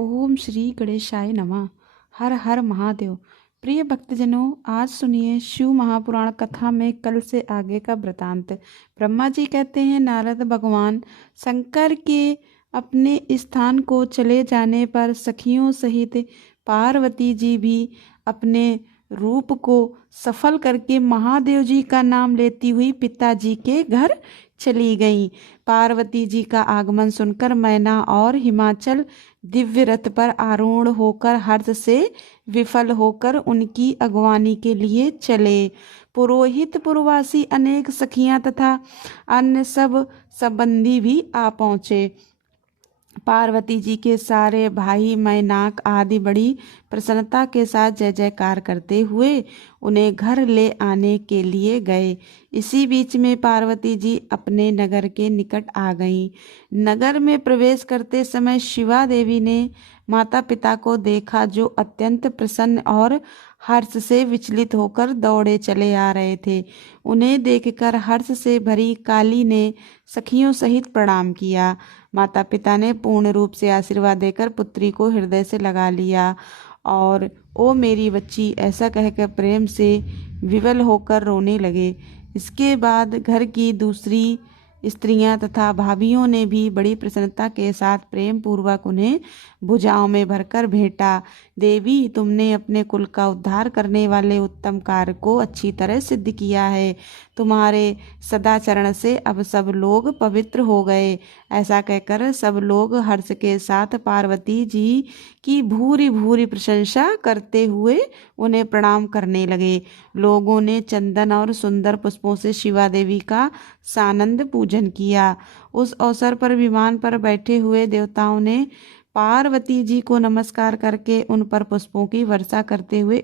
ओम श्री गणेशाय नमः। हर हर महादेव। प्रिय भक्तजनों, आज सुनिए शिव महापुराण कथा में कल से आगे का वृतांत। ब्रह्मा जी कहते हैं, नारद भगवान शंकर के अपने स्थान को चले जाने पर सखियों सहित पार्वती जी भी अपने रूप को सफल करके महादेव जी का नाम लेती हुई पिताजी के घर चली गईं। पार्वती जी का आगमन सुनकर मैना और हिमाचल दिव्य रथ पर आरूढ़ होकर हर्ष से विफल होकर उनकी अगवानी के लिए चले। पुरोहित पुरवासी अनेक सखियां तथा अन्य सब संबंधी भी आ पहुँचे। पार्वती जी के सारे भाई मैनाक आदि बड़ी प्रसन्नता के साथ जय जयकार करते हुए उन्हें घर ले आने के लिए गए। इसी बीच में पार्वती जी अपने नगर के निकट आ गईं। नगर में प्रवेश करते समय शिवा देवी ने माता पिता को देखा, जो अत्यंत प्रसन्न और हर्ष से विचलित होकर दौड़े चले आ रहे थे। उन्हें देखकर हर्ष से भरी काली ने सखियों सहित प्रणाम किया। माता पिता ने पूर्ण रूप से आशीर्वाद देकर पुत्री को हृदय से लगा लिया और ओ मेरी बच्ची ऐसा कहकर प्रेम से विवल होकर रोने लगे। इसके बाद घर की दूसरी स्त्रियां तथा भाभियों ने भी बड़ी प्रसन्नता के साथ प्रेम पूर्वक उन्हें भुजाओं में भरकर भेंटा। देवी, तुमने अपने कुल का उद्धार करने वाले उत्तम कार्य को अच्छी तरह सिद्ध किया है। तुम्हारे सदाचरण से अब सब लोग पवित्र हो गए। ऐसा कहकर सब लोग हर्ष के साथ पार्वती जी की भूरी भूरी प्रशंसा करते हुए उन्हें प्रणाम करने लगे। लोगों ने चंदन और सुंदर पुष्पों से शिवा देवी का सानंद पूजन किया। उस अवसर पर विमान पर बैठे हुए देवताओं ने पार्वती जी को नमस्कार करके उन पर पुष्पों की वर्षा करते हुए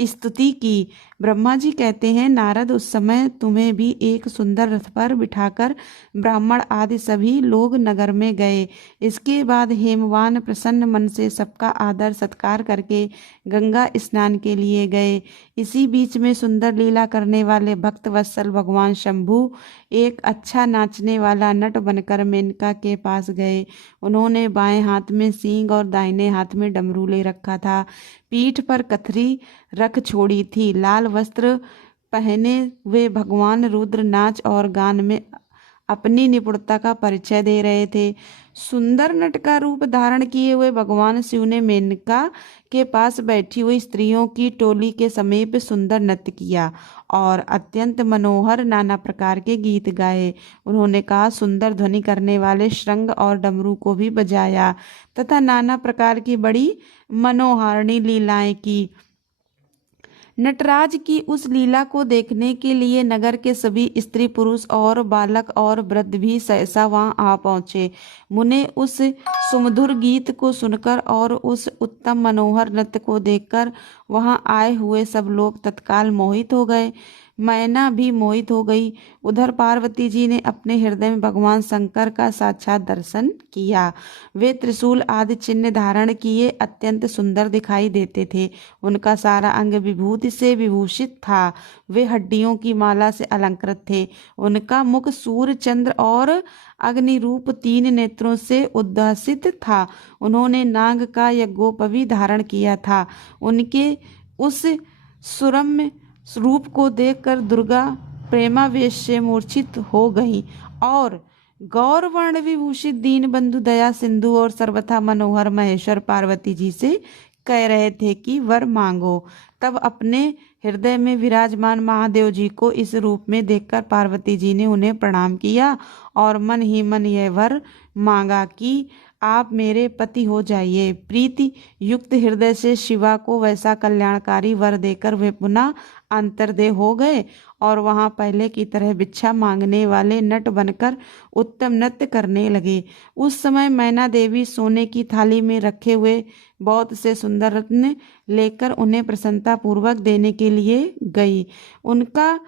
स्तुति की। ब्रह्मा जी कहते हैं, नारद, उस समय तुम्हें भी एक सुंदर रथ पर बिठाकर ब्राह्मण आदि सभी लोग नगर में गए। इसके बाद हेमवान प्रसन्न मन से सबका आदर सत्कार करके गंगा स्नान के लिए गए। इसी बीच में सुंदर लीला करने वाले भक्त वत्सल भगवान शंभु एक अच्छा नाचने वाला नट बनकर मेनका के पास गए। उन्होंने बाएं हाथ में सींग और दाहिने हाथ में डमरू ले रखा था। पीठ पर कथरी रख छोड़ी थी। लाल वस्त्र पहने हुए भगवान रुद्र नाच और गान में अपनी निपुणता का परिचय दे रहे थे। सुंदर नट का रूप धारण किए हुए भगवान शिव ने मेनका के पास बैठी हुई स्त्रियों की टोली के समीप सुंदर नृत्य किया और अत्यंत मनोहर नाना प्रकार के गीत गाए। उन्होंने कहा, सुंदर ध्वनि करने वाले श्रृंग और डमरू को भी बजाया तथा नाना प्रकार की बड़ी मनोहारिणी लीलाएं की। नटराज की उस लीला को देखने के लिए नगर के सभी स्त्री पुरुष और बालक और वृद्ध भी सहसा वहां आ पहुंचे। मुने उस सुमधुर गीत को सुनकर और उस उत्तम मनोहर नृत्य को देखकर वहां आए हुए सब लोग तत्काल मोहित हो गए। मैना भी मोहित हो गई। उधर पार्वती जी ने अपने हृदय में भगवान शंकर का साक्षात दर्शन किया। वे त्रिशूल आदि चिन्ह धारण किए अत्यंत सुंदर दिखाई देते थे। उनका सारा अंग विभूति से विभूषित था। वे हड्डियों की माला से अलंकृत थे। उनका मुख सूर्य, चंद्र और अग्नि रूप 3 नेत्रों से उद्भासित था। उन्होंने नाग का यज्ञोपवी धारण किया था। उनके उस सुरम्य रूप को देखकर दुर्गा प्रेमावेश से मूर्छित हो गईं और गौर वर्ण विभूषित दीन बंधु दया सिंधु और सर्वथा मनोहर महेश्वर पार्वती जी से कह रहे थे कि वर मांगो। तब अपने हृदय में विराजमान महादेव जी को इस रूप में देखकर पार्वती जी ने उन्हें प्रणाम किया और मन ही मन यह वर मांगा कि आप मेरे पति हो जाइए। प्रीति युक्त हृदय से शिवा को वैसा कल्याणकारी वर देकर वे पुनः अंतर्देह हो गए और वहां पहले की तरह भिक्षा मांगने वाले नट बनकर उत्तम नृत्य करने लगे। उस समय मैना देवी सोने की थाली में रखे हुए बहुत से सुंदर रत्न लेकर उन्हें प्रसन्नता पूर्वक देने के लिए गई। उनका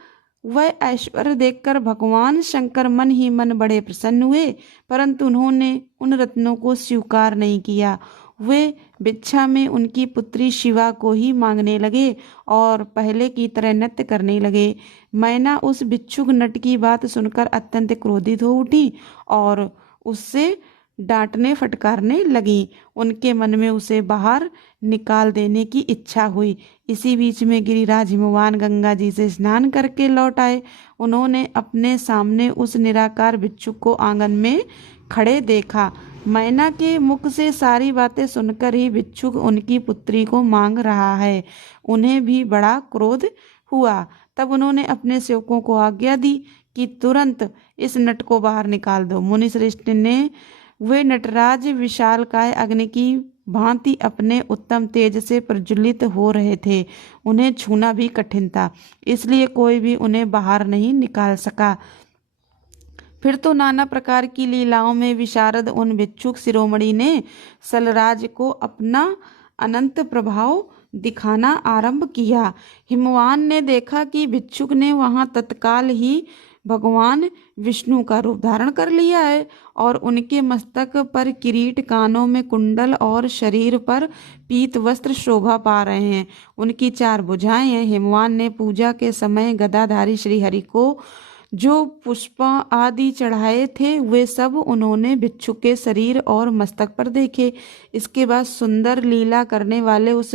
वह ऐश्वर्य देखकर भगवान शंकर मन ही मन बड़े प्रसन्न हुए, परंतु उन्होंने उन रत्नों को स्वीकार नहीं किया। वे भिक्षा में उनकी पुत्री शिवा को ही मांगने लगे और पहले की तरह नृत्य करने लगे। मैना उस भिक्षुक नट की बात सुनकर अत्यंत क्रोधित हो उठी और उससे डांटने फटकारने लगीं। उनके मन में उसे बाहर निकाल देने की इच्छा हुई। इसी बीच में गिरिराज हिमवान गंगा जी से स्नान करके लौट आए। उन्होंने अपने सामने उस निराकार भिक्षुक को आंगन में खड़े देखा। मैना के मुख से सारी बातें सुनकर ही भिक्षुक उनकी पुत्री को मांग रहा है। उन्हें भी बड़ा क्रोध हुआ। तब उन्होंने अपने सेवकों को आज्ञा दी कि तुरंत इस नट को बाहर निकाल दो। मुनिश्रेष्ठ ने वे नटराज विशालकाय अग्नि की भांति अपने उत्तम तेज से प्रज्वलित हो रहे थे। उन्हें छूना भी कठिन था, इसलिए कोई भी उन्हें बाहर नहीं निकाल सका। फिर तो नाना प्रकार की लीलाओं में विशारद उन भिक्षुक शिरोमणि ने सलराज को अपना अनंत प्रभाव दिखाना आरंभ किया। हिमवान ने देखा कि भिक्षुक ने वहां तत्काल ही भगवान विष्णु का रूप धारण कर लिया है और उनके मस्तक पर किरीट, कानों में कुंडल और शरीर पर पीत वस्त्र शोभा पा रहे हैं। उनकी 4 भुजाएं हैं। हिमवान ने पूजा के समय गदाधारी श्रीहरि को जो पुष्प आदि चढ़ाए थे वे सब उन्होंने भिक्षुक के शरीर और मस्तक पर देखे। इसके बाद सुंदर लीला करने वाले उस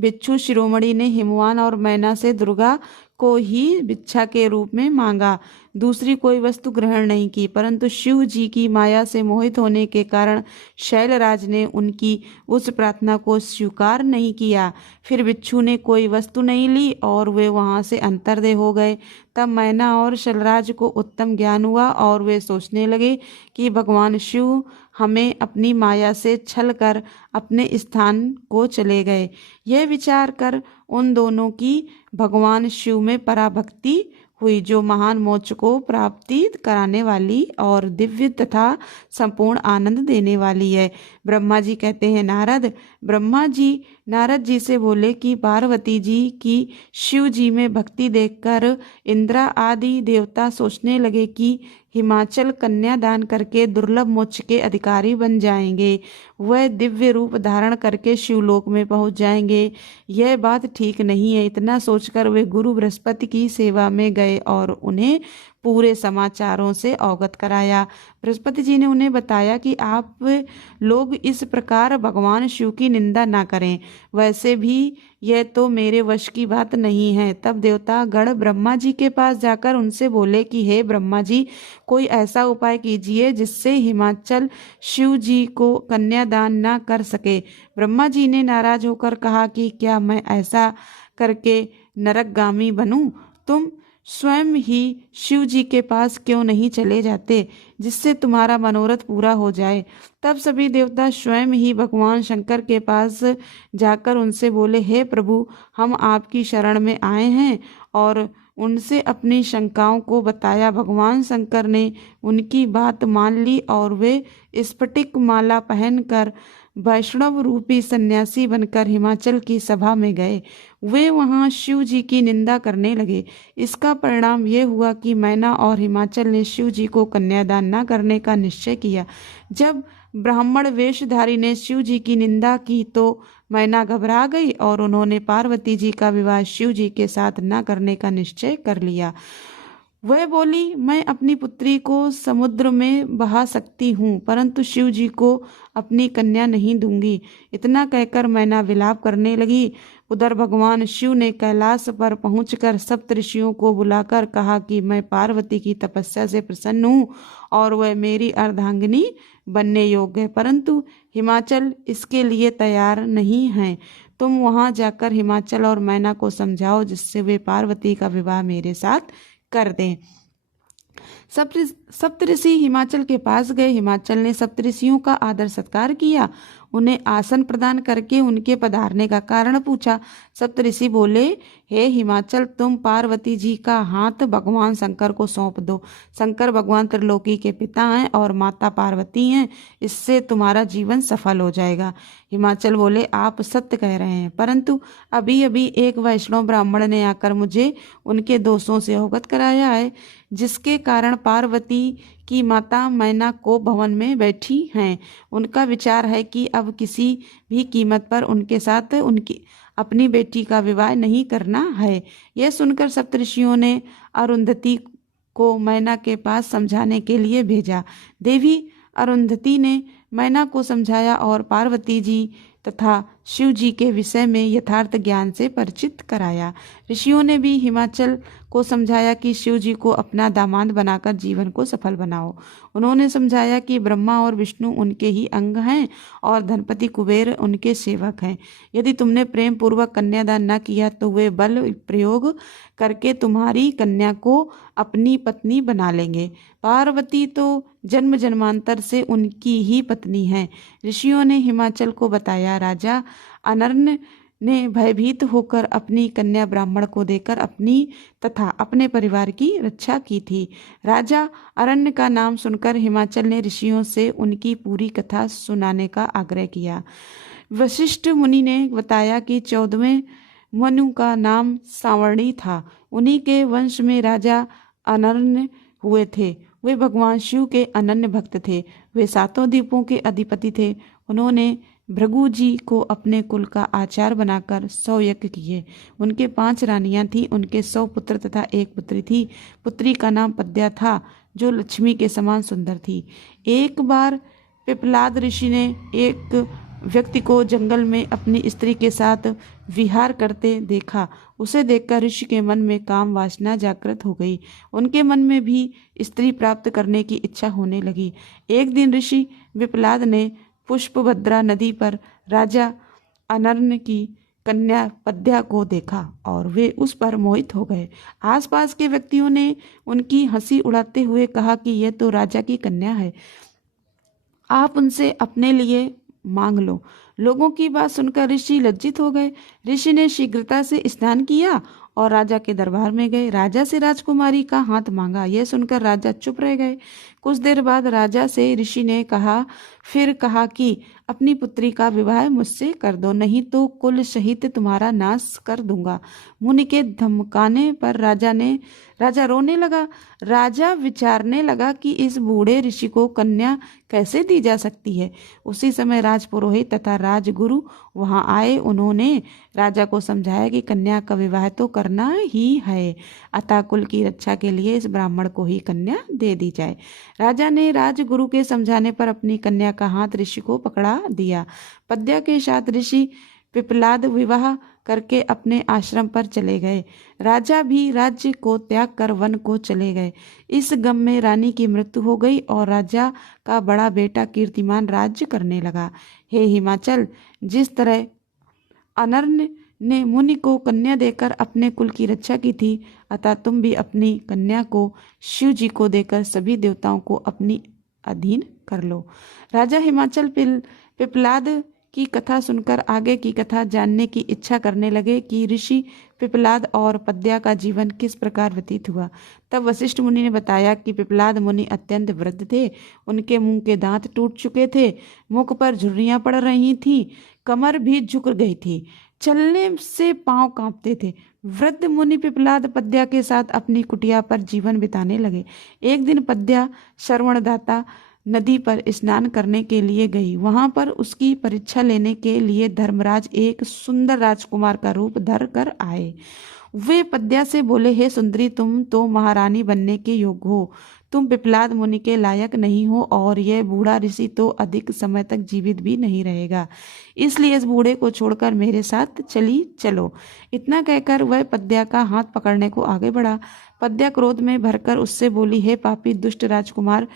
भिक्षु शिरोमणि ने हिमवान और मैना से दुर्गा को ही भिक्षा के रूप में मांगा, दूसरी कोई वस्तु ग्रहण नहीं की। परंतु शिव जी की माया से मोहित होने के कारण शैलराज ने उनकी उस प्रार्थना को स्वीकार नहीं किया। फिर भिक्षु ने कोई वस्तु नहीं ली और वे वहां से अंतर्दय हो गए। तब मैना और शैलराज को उत्तम ज्ञान हुआ और वे सोचने लगे कि भगवान शिव हमें अपनी माया से छल कर अपने स्थान को चले गए। यह विचार कर उन दोनों की भगवान शिव में पराभक्ति हुई, जो महान मोक्ष को प्राप्ति कराने वाली और दिव्य तथा संपूर्ण आनंद देने वाली है। ब्रह्मा जी कहते हैं, नारद, ब्रह्मा जी नारद जी से बोले कि पार्वती जी की शिव जी में भक्ति देखकर इंद्र आदि देवता सोचने लगे कि हिमाचल कन्यादान करके दुर्लभ मोक्ष के अधिकारी बन जाएंगे, वह दिव्य रूप धारण करके शिवलोक में पहुंच जाएंगे। यह बात ठीक नहीं है। इतना सोचकर वे गुरु बृहस्पति की सेवा में गए और उन्हें पूरे समाचारों से अवगत कराया। बृहस्पति जी ने उन्हें बताया कि आप लोग इस प्रकार भगवान शिव की निंदा ना करें, वैसे भी यह तो मेरे वश की बात नहीं है। तब देवता गण ब्रह्मा जी के पास जाकर उनसे बोले कि हे ब्रह्मा जी, कोई ऐसा उपाय कीजिए जिससे हिमाचल शिव जी को कन्यादान ना कर सके। ब्रह्मा जी ने नाराज होकर कहा कि क्या मैं ऐसा करके नरकगामी बनूं? तुम स्वयं ही शिव जी के पास क्यों नहीं चले जाते, जिससे तुम्हारा मनोरथ पूरा हो जाए। तब सभी देवता स्वयं ही भगवान शंकर के पास जाकर उनसे बोले, हे प्रभु, हम आपकी शरण में आए हैं, और उनसे अपनी शंकाओं को बताया। भगवान शंकर ने उनकी बात मान ली और वे स्फटिक माला पहनकर वैष्णव रूपी सन्यासी बनकर हिमाचल की सभा में गए। वे वहां शिव जी की निंदा करने लगे। इसका परिणाम यह हुआ कि मैना और हिमाचल ने शिव जी को कन्यादान न करने का निश्चय किया। जब ब्राह्मण वेशधारी ने शिव जी की निंदा की तो मैना घबरा गई और उन्होंने पार्वती जी का विवाह शिव जी के साथ न करने का निश्चय कर लिया। वह बोली, मैं अपनी पुत्री को समुद्र में बहा सकती हूँ, परंतु शिव जी को अपनी कन्या नहीं दूंगी। इतना कहकर मैना विलाप करने लगी। उधर भगवान शिव ने कैलाश पर पहुंचकर सप्त ऋषियों को बुलाकर कहा कि मैं पार्वती की तपस्या से प्रसन्न हूँ और वह मेरी अर्धांगिनी बनने योग्य है, परंतु हिमाचल इसके लिए तैयार नहीं है। तुम वहां जाकर हिमाचल और मैना को समझाओ, जिससे वे पार्वती का विवाह मेरे साथ कर दें। सप्तऋषि हिमाचल के पास गए। हिमाचल ने सप्तऋषियों का आदर सत्कार किया, उन्हें आसन प्रदान करके उनके पधारने का कारण पूछा। सप्तऋषि बोले, हे हिमाचल, तुम पार्वती जी का हाथ भगवान शंकर को सौंप दो। शंकर भगवान त्रिलोकी के पिता हैं और माता पार्वती हैं, इससे तुम्हारा जीवन सफल हो जाएगा। हिमाचल बोले, आप सत्य कह रहे हैं, परंतु अभी अभी एक वैष्णव ब्राह्मण ने आकर मुझे उनके दोषों से अवगत कराया है, जिसके कारण पार्वती की माता मैना को भवन में बैठी हैं। उनका विचार है कि अब किसी भी कीमत पर उनके साथ उनकी अपनी बेटी का विवाह नहीं करना है। यह सुनकर सप्तऋषियों ने अरुंधति को मैना के पास समझाने के लिए भेजा। देवी अरुंधति ने मैना को समझाया और पार्वती जी तथा शिव जी के विषय में यथार्थ ज्ञान से परिचित कराया। ऋषियों ने भी हिमाचल को समझाया कि शिव जी को अपना दामाद बनाकर जीवन को सफल बनाओ। उन्होंने समझाया कि ब्रह्मा और विष्णु उनके ही अंग हैं और धनपति कुबेर उनके सेवक हैं। यदि तुमने प्रेम पूर्वक कन्यादान न किया तो वे बल प्रयोग करके तुम्हारी कन्या को अपनी पत्नी बना लेंगे। पार्वती तो जन्म जन्मांतर से उनकी ही पत्नी है। ऋषियों ने हिमाचल को बताया। राजा अनर्न ने भयभीत होकर अपनी कन्या ब्राह्मण को देकर अपनी तथा अपने परिवार की रक्षा की थी। राजा अरण्य का नाम सुनकर हिमाचल ने ऋषियों से उनकी पूरी कथा सुनाने का आग्रह किया। वशिष्ठ मुनि ने बताया कि 14वें मनु का नाम सांवर्णी था। उन्हीं के वंश में राजा अनर्न हुए थे। वे भगवान शिव के अनन्य भक्त थे। वे 7 द्वीपों के अधिपति थे। उन्होंने भृगु जी को अपने कुल का आचार्य बनाकर 100 यज्ञ किए। उनके 5 रानियां थीं। उनके 100 पुत्र तथा 1 पुत्री थी। पुत्री का नाम पद्या था, जो लक्ष्मी के समान सुंदर थी। एक बार पिपलाद ऋषि ने एक व्यक्ति को जंगल में अपनी स्त्री के साथ विहार करते देखा। उसे देखकर ऋषि के मन में काम वासना जागृत हो गई। उनके मन में भी स्त्री प्राप्त करने की इच्छा होने लगी। एक दिन ऋषि विपलाद ने पुष्पभद्रा नदी पर राजा अनर्न की कन्या पद्या को देखा और वे उस पर मोहित हो गए। आसपास के व्यक्तियों ने उनकी हंसी उड़ाते हुए कहा कि यह तो राजा की कन्या है, आप उनसे अपने लिए मांग लो। लोगों की बात सुनकर ऋषि लज्जित हो गए। ऋषि ने शीघ्रता से स्नान किया और राजा के दरबार में गए। राजा से राजकुमारी का हाथ मांगा। यह सुनकर राजा चुप रह गए। कुछ देर बाद राजा से ऋषि ने फिर कहा कि अपनी पुत्री का विवाह मुझसे कर दो, नहीं तो कुल सहित तुम्हारा नाश कर दूंगा। मुनि के धमकाने पर राजा रोने लगा। राजा विचारने लगा कि इस बूढ़े ऋषि को कन्या कैसे दी जा सकती है। उसी समय राजपुरोहित तथा राजगुरु वहां आए। उन्होंने राजा को समझाया कि कन्या का विवाह तो करना ही है, अतः कुल की रक्षा के लिए इस ब्राह्मण को ही कन्या दे दी जाए। राजा ने राजगुरु के समझाने पर अपनी कन्या का हाथ ऋषि को पकड़ा दिया। पद्या के साथ ऋषि पिपलाद विवाह करके अपने आश्रम पर चले गए। राजा भी राज्य को त्याग कर वन को चले गए। इस गम में रानी की मृत्यु हो गई और राजा का बड़ा बेटा कीर्तिमान राज्य करने लगा। हे हिमाचल, जिस तरह अनर्न ने मुनि को कन्या देकर अपने कुल की रक्षा की थी, अतः तुम भी अपनी कन्या को शिव जी को देकर सभी देवताओं को अपनी अधीन कर लो। राजा हिमाचल पिपलाद की कथा सुनकर आगे की कथा जानने की इच्छा करने लगे कि ऋषि पिपलाद और पद्या का जीवन किस प्रकार व्यतीत हुआ। तब वशिष्ठ मुनि ने बताया कि पिपलाद मुनि अत्यंत वृद्ध थे। उनके मुंह के दांत टूट चुके थे, मुख पर झुर्रियां पड़ रही थीं, कमर भी झुक गई थी, चलने से पांव कांपते थे। वृद्ध मुनि पिपलाद पद्या के साथ अपनी कुटिया पर जीवन बिताने लगे। एक दिन पद्या श्रवणदाता नदी पर स्नान करने के लिए गई। वहां पर उसकी परीक्षा लेने के लिए धर्मराज एक सुंदर राजकुमार का रूप धर कर आए। वे पद्या से बोले, हे सुंदरी, तुम तो महारानी बनने के योग्य हो। तुम पिपलाद मुनि के लायक नहीं हो और यह बूढ़ा ऋषि तो अधिक समय तक जीवित भी नहीं रहेगा, इसलिए इस बूढ़े को छोड़कर मेरे साथ चलो। इतना कहकर वह पद्या का हाथ पकड़ने को आगे बढ़ा। पद्या क्रोध में भरकर उससे बोली, हे पापी दुष्ट राजकुमार,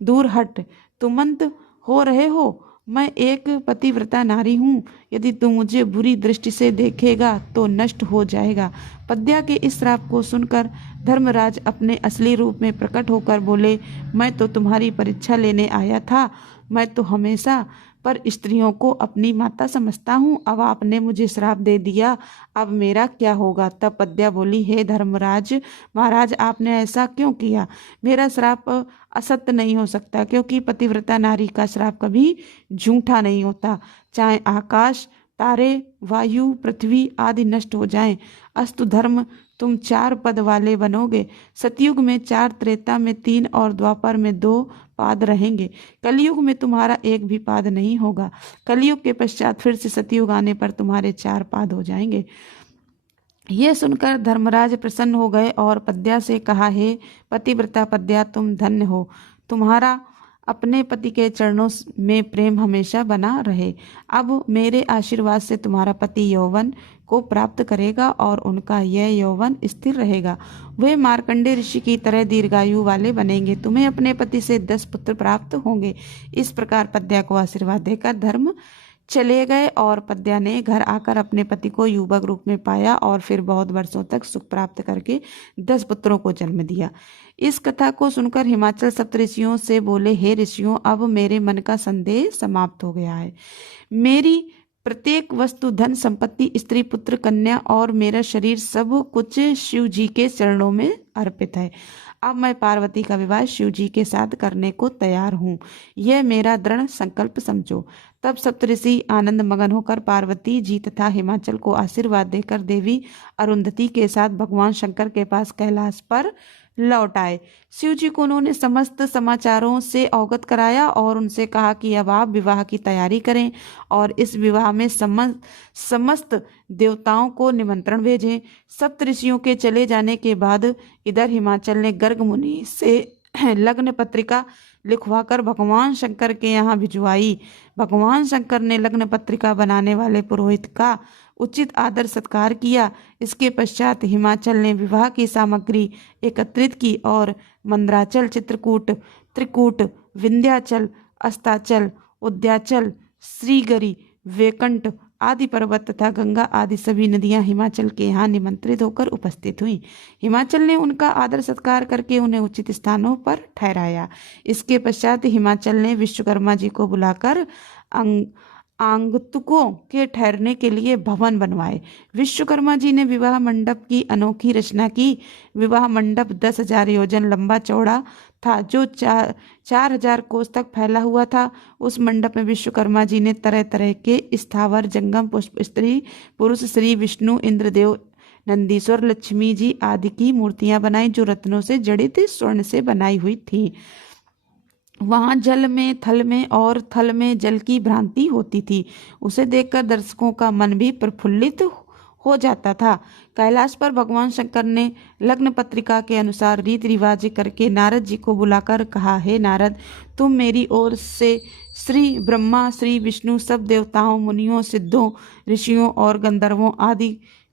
दूर हट, तुमंत हो रहे हो। मैं एक पतिव्रता नारी हूँ, यदि तू मुझे बुरी दृष्टि से देखेगा तो नष्ट हो जाएगा। पद्या के इस श्राप को सुनकर धर्मराज अपने असली रूप में प्रकट होकर बोले, मैं तो तुम्हारी परीक्षा लेने आया था। मैं तो हमेशा पर स्त्रियों को अपनी माता समझता हूँ। अब आपने मुझे श्राप दे दिया, अब मेरा क्या होगा। तब पद्या बोली, हे धर्मराज महाराज, आपने ऐसा क्यों किया। मेरा श्राप असत्य नहीं हो सकता, क्योंकि पतिव्रता नारी का श्राप कभी झूठा नहीं होता। चाहे आकाश, तारे, वायु, पृथ्वी आदि नष्ट हो जाएं, अस्तु धर्म, तुम 4 पद वाले बनोगे। सतयुग में 4, त्रेता में 3 और द्वापर में 2 पाद रहेंगे। कलयुग में तुम्हारा एक भी पाद नहीं होगा। कलयुग के पश्चात फिर से सतयुग आने पर तुम्हारे 4 पाद हो जाएंगे। यह सुनकर धर्मराज प्रसन्न हो गए और पद्या से कहा, हे पतिव्रता पद्या, तुम धन्य हो। तुम्हारा अपने पति के चरणों में प्रेम हमेशा बना रहे। अब मेरे आशीर्वाद से तुम्हारा पति यौवन को प्राप्त करेगा और उनका यह यौवन स्थिर रहेगा। वे मार्कंडे ऋषि की तरह दीर्घायु वाले बनेंगे। तुम्हें अपने पति से 10 पुत्र प्राप्त होंगे। इस प्रकार पद्या को आशीर्वाद देकर धर्म चले गए और पद्या ने घर आकर अपने पति को युवक रूप में पाया और फिर बहुत वर्षों तक सुख प्राप्त करके 10 पुत्रों को जन्म दिया। इस कथा को सुनकर हिमाचल सप्तऋषियों से बोले, हे ऋषियों, अब मेरे मन का संदेह समाप्त हो गया है। मेरी प्रत्येक वस्तु, धन संपत्ति, स्त्री पुत्र कन्या और मेरा शरीर सब कुछ शिव जी के चरणों में अर्पित है। अब मैं पार्वती का विवाह शिव जी के साथ करने को तैयार हूँ। यह मेरा दृढ़ संकल्प समझो। तब सप्तऋषि आनंद मगन होकर पार्वती जी तथा हिमाचल को आशीर्वाद देकर देवी अरुंधति के साथ भगवान शंकर के पास कैलाश पर लौट आए। शिव जी को उन्होंने समस्त समाचारों से अवगत कराया और उनसे कहा कि अब आप विवाह की तैयारी करें और इस विवाह में समस्त देवताओं को निमंत्रण भेजें। सप्तऋषियों के चले जाने के बाद इधर हिमाचल ने गर्ग मुनि से लग्न पत्रिका लिखवाकर भगवान शंकर के यहाँ भिजवाई। भगवान शंकर ने लग्न पत्रिका बनाने वाले पुरोहित का उचित आदर सत्कार किया। इसके पश्चात हिमाचल ने विवाह की सामग्री एकत्रित की और मंदराचल, चित्रकूट, त्रिकूट, विंध्याचल, अस्ताचल, उद्याचल, श्रीगरी, वेकंठ आदि पर्वत तथा गंगा आदि सभी नदियां हिमाचल के यहाँ निमंत्रित होकर उपस्थित हुई। हिमाचल ने उनका आदर सत्कार करके उन्हें उचित स्थानों पर ठहराया। इसके पश्चात हिमाचल ने विश्वकर्मा जी को बुलाकर आगंतुकों के ठहरने के लिए भवन बनवाए। विश्वकर्मा जी ने विवाह मंडप की अनोखी रचना की। विवाह मंडप 10,000 योजन लंबा चौड़ा था, जो 4,000 कोस तक फैला हुआ था। उस मंडप में विश्वकर्मा जी ने तरह तरह के स्थावर, जंगम, पुष्प, स्त्री पुरुष, श्री विष्णु, इंद्रदेव, नंदीश्वर, लक्ष्मी जी आदि की मूर्तियां बनाई, जो रत्नों से जड़ित स्वर्ण से बनाई हुई थी। वहां जल में, थल में और थल में जल की भ्रांति होती थी। उसे देखकर दर्शकों का मन भी प्रफुल्लित हो जाता था। कैलाश पर भगवान शंकर ने लग्न पत्रिका के अनुसार रीति रिवाज करके नारद जी को बुलाकर कहा, हे नारद, तुम मेरी ओर से श्री ब्रह्मा, श्री विष्णु, सब देवताओं, मुनियों, सिद्धों, ऋषियों और गंधर्वों आदि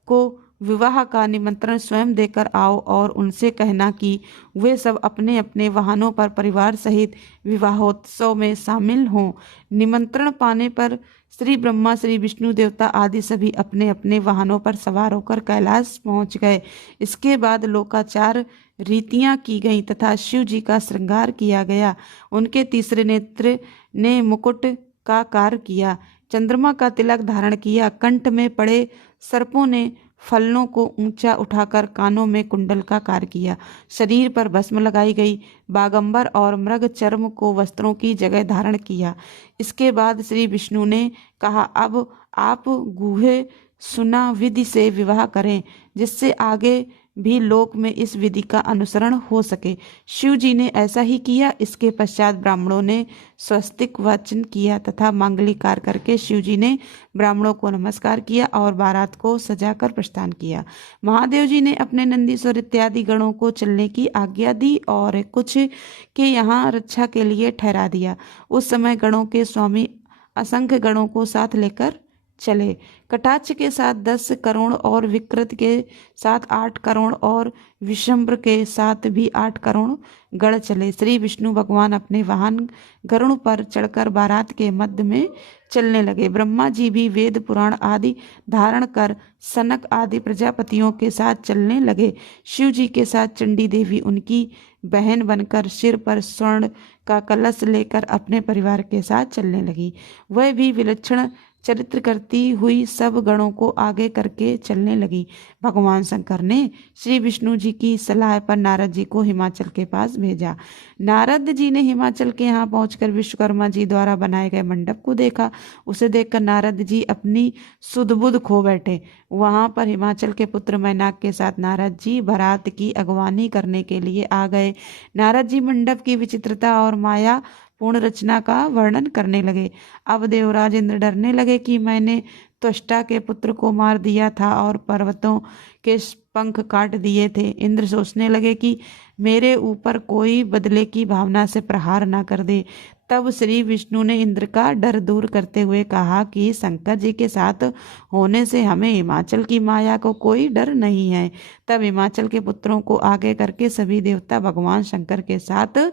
को विवाह का निमंत्रण स्वयं देकर आओ और उनसे कहना कि वे सब अपने अपने वाहनों पर परिवार सहित विवाहोत्सव में शामिल हों। निमंत्रण पाने पर श्री ब्रह्मा, श्री विष्णु देवता आदि सभी अपने अपने वाहनों पर सवार होकर कैलाश पहुंच गए। इसके बाद लोकाचार रीतियां की गईं तथा शिव जी का श्रृंगार किया गया। उनके तीसरे नेत्र ने मुकुट का कार्य किया, चंद्रमा का तिलक धारण किया। कंठ में पड़े सर्पों ने फलों को ऊंचा उठाकर कानों में कुंडल का कार्य किया। शरीर पर भस्म लगाई गई। बागंबर और मृग चर्म को वस्त्रों की जगह धारण किया। इसके बाद श्री विष्णु ने कहा, अब आप गूढ़े सुना विधि से विवाह करें, जिससे आगे भी लोक में इस विधि का अनुसरण हो सके। शिव जी ने ऐसा ही किया। इसके पश्चात ब्राह्मणों ने स्वस्तिक वाचन किया तथा मांगलिक कार्य करके शिव जी ने ब्राह्मणों को नमस्कार किया और बारात को सजाकर प्रस्थान किया। महादेव जी ने अपने नंदीश्वर इत्यादि गणों को चलने की आज्ञा दी और कुछ के यहाँ रक्षा के लिए ठहरा दिया। उस समय गणों के स्वामी असंख्य गणों को साथ लेकर चले। कटाक्ष के साथ 10 करोड़ और विकृत के साथ 8 करोड़ और विशंबर के साथ भी 8 करोड़ गण चले। श्री विष्णु भगवान अपने वाहन गरुड़ पर चढ़कर बारात के मध्य में चलने लगे। ब्रह्मा जी भी वेद पुराण आदि धारण कर सनक आदि प्रजापतियों के साथ चलने लगे। शिव जी के साथ चंडी देवी उनकी बहन बनकर सिर पर स्वर्ण का कलश लेकर अपने परिवार के साथ चलने लगी। वह भी विलक्षण चरित्र करती हुई सब गणों को आगे करके चलने लगी। भगवान शंकर ने श्री विष्णु जी की सलाह पर नारद जी को हिमाचल के पास भेजा। नारद जी ने हिमाचल के यहाँ पहुंचकर विश्वकर्मा जी द्वारा बनाए गए मंडप को देखा। उसे देखकर नारद जी अपनी सुध बुध खो बैठे। वहां पर हिमाचल के पुत्र मैनाक के साथ नारद जी बारात की अगवानी करने के लिए आ गए। नारद जी मंडप की विचित्रता और माया पूर्ण रचना का वर्णन करने लगे। अब देवराज इंद्र डरने लगे कि मैंने त्वष्टा के पुत्र को मार दिया था और पर्वतों के पंख काट दिए थे। इंद्र सोचने लगे कि मेरे ऊपर कोई बदले की भावना से प्रहार ना कर दे। तब श्री विष्णु ने इंद्र का डर दूर करते हुए कहा कि शंकर जी के साथ होने से हमें हिमाचल की माया को कोई डर नहीं है। तब हिमाचल के पुत्रों को आगे करके सभी देवता भगवान शंकर के साथ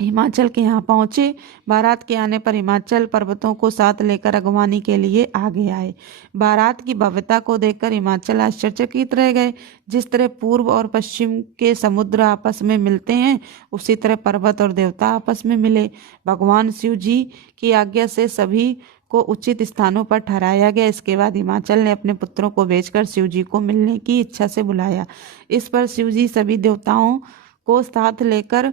हिमाचल के यहाँ पहुंचे। बारात के आने पर हिमाचल पर्वतों को साथ लेकर अगवानी के लिए आगे आए। बारात की भव्यता को देखकर हिमाचल आश्चर्यचकित रह गए। जिस तरह पूर्व और पश्चिम के समुद्र आपस में मिलते हैं, उसी तरह पर्वत और देवता आपस में मिले। भगवान शिव जी की आज्ञा से सभी को उचित स्थानों पर ठहराया गया। इसके बाद हिमाचल ने अपने पुत्रों को भेजकर शिव जी को मिलने की इच्छा से बुलाया। इस पर शिव जी सभी देवताओं को साथ लेकर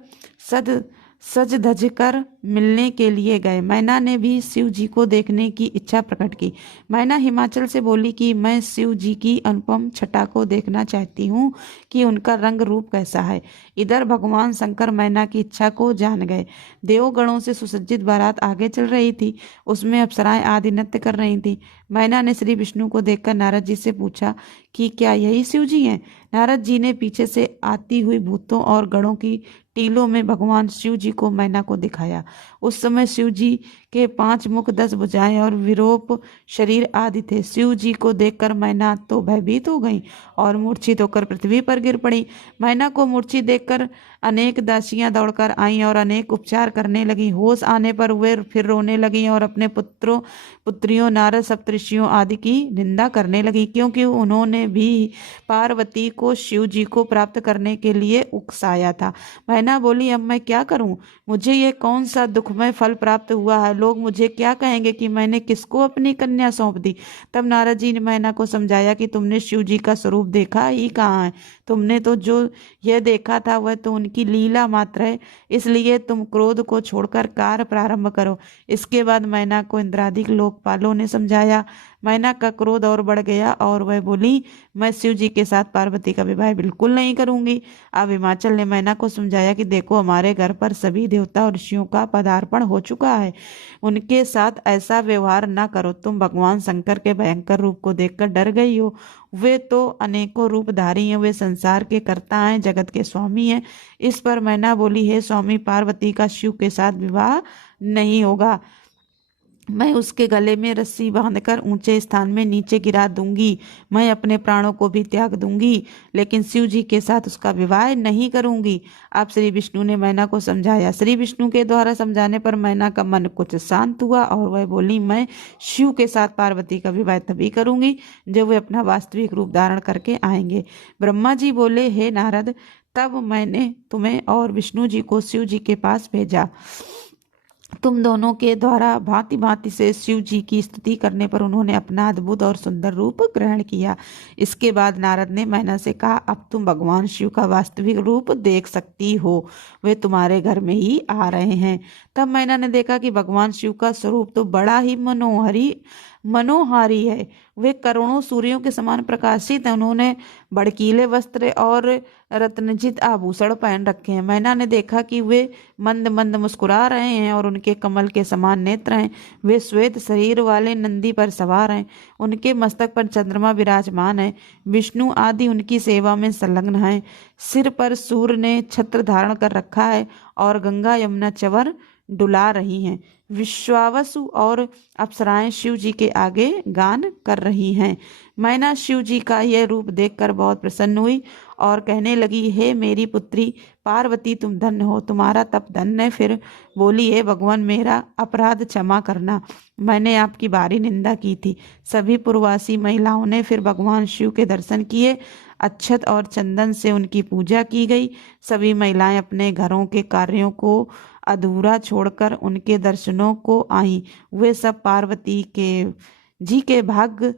सज धज कर मिलने के लिए गए। मैना ने भी शिव जी को देखने की इच्छा प्रकट की। मैना हिमाचल से बोली कि मैं शिव जी की अनुपम छटा को देखना चाहती हूँ कि उनका रंग रूप कैसा है। इधर भगवान शंकर मैना की इच्छा को जान गए। देवगणों से सुसज्जित बारात आगे चल रही थी। उसमें अप्सराएं आदि नृत्य कर रही थी। मैना ने श्री विष्णु को देखकर नारद जी से पूछा कि क्या यही शिव जी हैं? नारद जी ने पीछे से आती हुई भूतों और गणों की टीलों में भगवान शिव जी को मैना को दिखाया। उस समय शिव जी के 5 मुख 10 भुजाएं और विरूप शरीर आदि थे। शिव जी को देखकर मैना तो भयभीत हो गई और मूर्छित होकर पृथ्वी पर गिर पड़ी। मैना को मूर्छित देखकर अनेक दासियां दौड़कर आईं और अनेक उपचार करने लगी। होश आने पर वे फिर रोने लगी और अपने पुत्रों पुत्रियों नारद सप्तऋषियों आदि की निंदा करने लगी, क्योंकि उन्होंने भी पार्वती को शिव जी को प्राप्त करने के लिए उकसाया था। मैना बोली, अब मैं क्या करूं? मुझे ये कौन सा दुखमय फल प्राप्त हुआ है? लोग मुझे क्या कहेंगे कि मैंने किसको अपनी कन्या सौंप दी? तब नारद जी ने मैना को समझाया कि तुमने शिव जी का स्वरूप देखा ही कहाँ है। तुमने तो जो यह देखा था वह तो उनकी लीला मात्र है। इसलिए तुम क्रोध को छोड़कर कार्य प्रारंभ करो। इसके बाद मैना को इंद्रादिक लोकपालों ने समझाया। मैना का क्रोध और बढ़ गया और वह बोली, मैं शिव जी के साथ पार्वती का विवाह बिल्कुल नहीं करूंगी। अब हिमाचल ने मैना को समझाया कि देखो, हमारे घर पर सभी देवता और ऋषियों का पदार्पण हो चुका है। उनके साथ ऐसा व्यवहार न करो। तुम भगवान शंकर के भयंकर रूप को देखकर डर गई हो। वे तो अनेकों रूपधारी हैं। वे संसार के कर्ता हैं, जगत के स्वामी हैं। इस पर मैना बोली, हे स्वामी, पार्वती का शिव के साथ विवाह नहीं होगा। मैं उसके गले में रस्सी बांधकर ऊंचे स्थान में नीचे गिरा दूंगी। मैं अपने प्राणों को भी त्याग दूंगी, लेकिन शिव जी के साथ उसका विवाह नहीं करूंगी। अब श्री विष्णु ने मैना को समझाया। श्री विष्णु के द्वारा समझाने पर मैना का मन कुछ शांत हुआ और वह बोली, मैं शिव के साथ पार्वती का विवाह तभी करूंगी जब वे अपना वास्तविक रूप धारण करके आएंगे। ब्रह्मा जी बोले, हे नारद, तब मैंने तुम्हें और विष्णु जी को शिव जी के पास भेजा। तुम दोनों के द्वारा भांति भांति से शिव जी की स्तुति करने पर उन्होंने अपना अद्भुत और सुंदर रूप ग्रहण किया। इसके बाद नारद ने मैना से कहा, अब तुम भगवान शिव का वास्तविक रूप देख सकती हो। वे तुम्हारे घर में ही आ रहे हैं। तब मैना ने देखा कि भगवान शिव का स्वरूप तो बड़ा ही मनोहारी है। वे करोड़ों सूर्यों के समान प्रकाशित हैं। उन्होंने भड़कीले वस्त्र और रत्नजित आभूषण पहन रखे हैं। मैना ने देखा कि वे मंद मंद मुस्कुरा रहे हैं और उनके कमल के समान नेत्र हैं। वे श्वेत शरीर वाले नंदी पर सवार हैं। उनके मस्तक पर चंद्रमा विराजमान है। विष्णु आदि उनकी सेवा में संलग्न हैं। सिर पर सूर्य ने छत्र धारण कर रखा है और गंगा यमुना चंवर डुला रही हैं। विश्वावसु और अप्सराएं शिव जी के आगे गान कर रही हैं। मैना शिव जी का यह रूप देखकर बहुत प्रसन्न हुई और कहने लगी, हे मेरी पुत्री पार्वती, तुम धन्य हो, तुम्हारा तप धन्य है। फिर बोली, हे भगवान, मेरा अपराध क्षमा करना, मैंने आपकी भारी निंदा की थी। सभी पूर्ववासी महिलाओं ने फिर भगवान शिव के दर्शन किए। अक्षत और चंदन से उनकी पूजा की गई। सभी महिलाएं अपने घरों के कार्यों को अधूरा छोड़कर उनके दर्शनों को आईं। वे सब पार्वती के भाग्य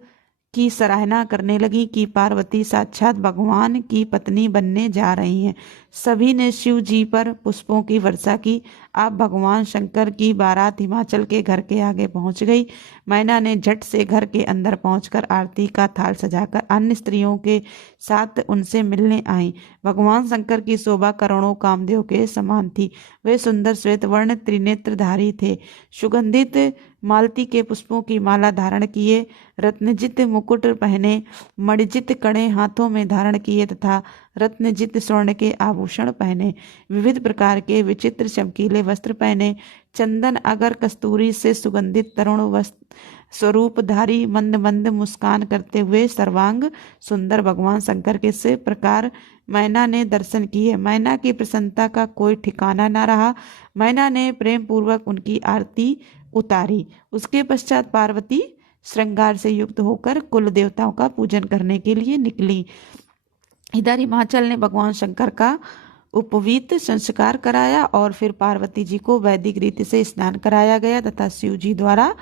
की सराहना करने लगी कि पार्वती साक्षात भगवान की पत्नी बनने जा रही हैं। सभी ने शिव जी पर पुष्पों की वर्षा की। अब भगवान शंकर की बारात हिमाचल के घर के आगे पहुंच गई। मैना ने झट से घर के अंदर पहुंचकर आरती का थाल सजाकर अन्य स्त्रियों के साथ उनसे मिलने आई। भगवान शंकर की शोभा करोड़ों कामदेव के समान थी। वे सुंदर श्वेत वर्ण त्रिनेत्रधारी थे। सुगंधित मालती के पुष्पों की माला धारण किए, रत्नजित मुकुट पहने, मणिजित कड़े हाथों में धारण किए तथा रत्नजित स्वर्ण के आभूषण पहने, विविध प्रकार के विचित्र चमकीले वस्त्र पहने, चंदन अगर कस्तूरी से सुगंधित तरुण वस्त्र स्वरूपधारी मंद मंद मुस्कान करते हुए सर्वांग सुंदर भगवान शंकर के से प्रकार मैना ने दर्शन किए। मैना की प्रसन्नता का कोई ठिकाना न रहा। मैना ने प्रेम पूर्वक उनकी आरती उतारी। उसके पश्चात पार्वती श्रृंगार से युक्त होकर कुल देवताओं का पूजन करने के लिए निकली। इधर हिमाचल ने भगवान शंकर का उपवीत संस्कार कराया और फिर पार्वती जी को वैदिक रीति से स्नान कराया गया तथा शिव जी द्वारा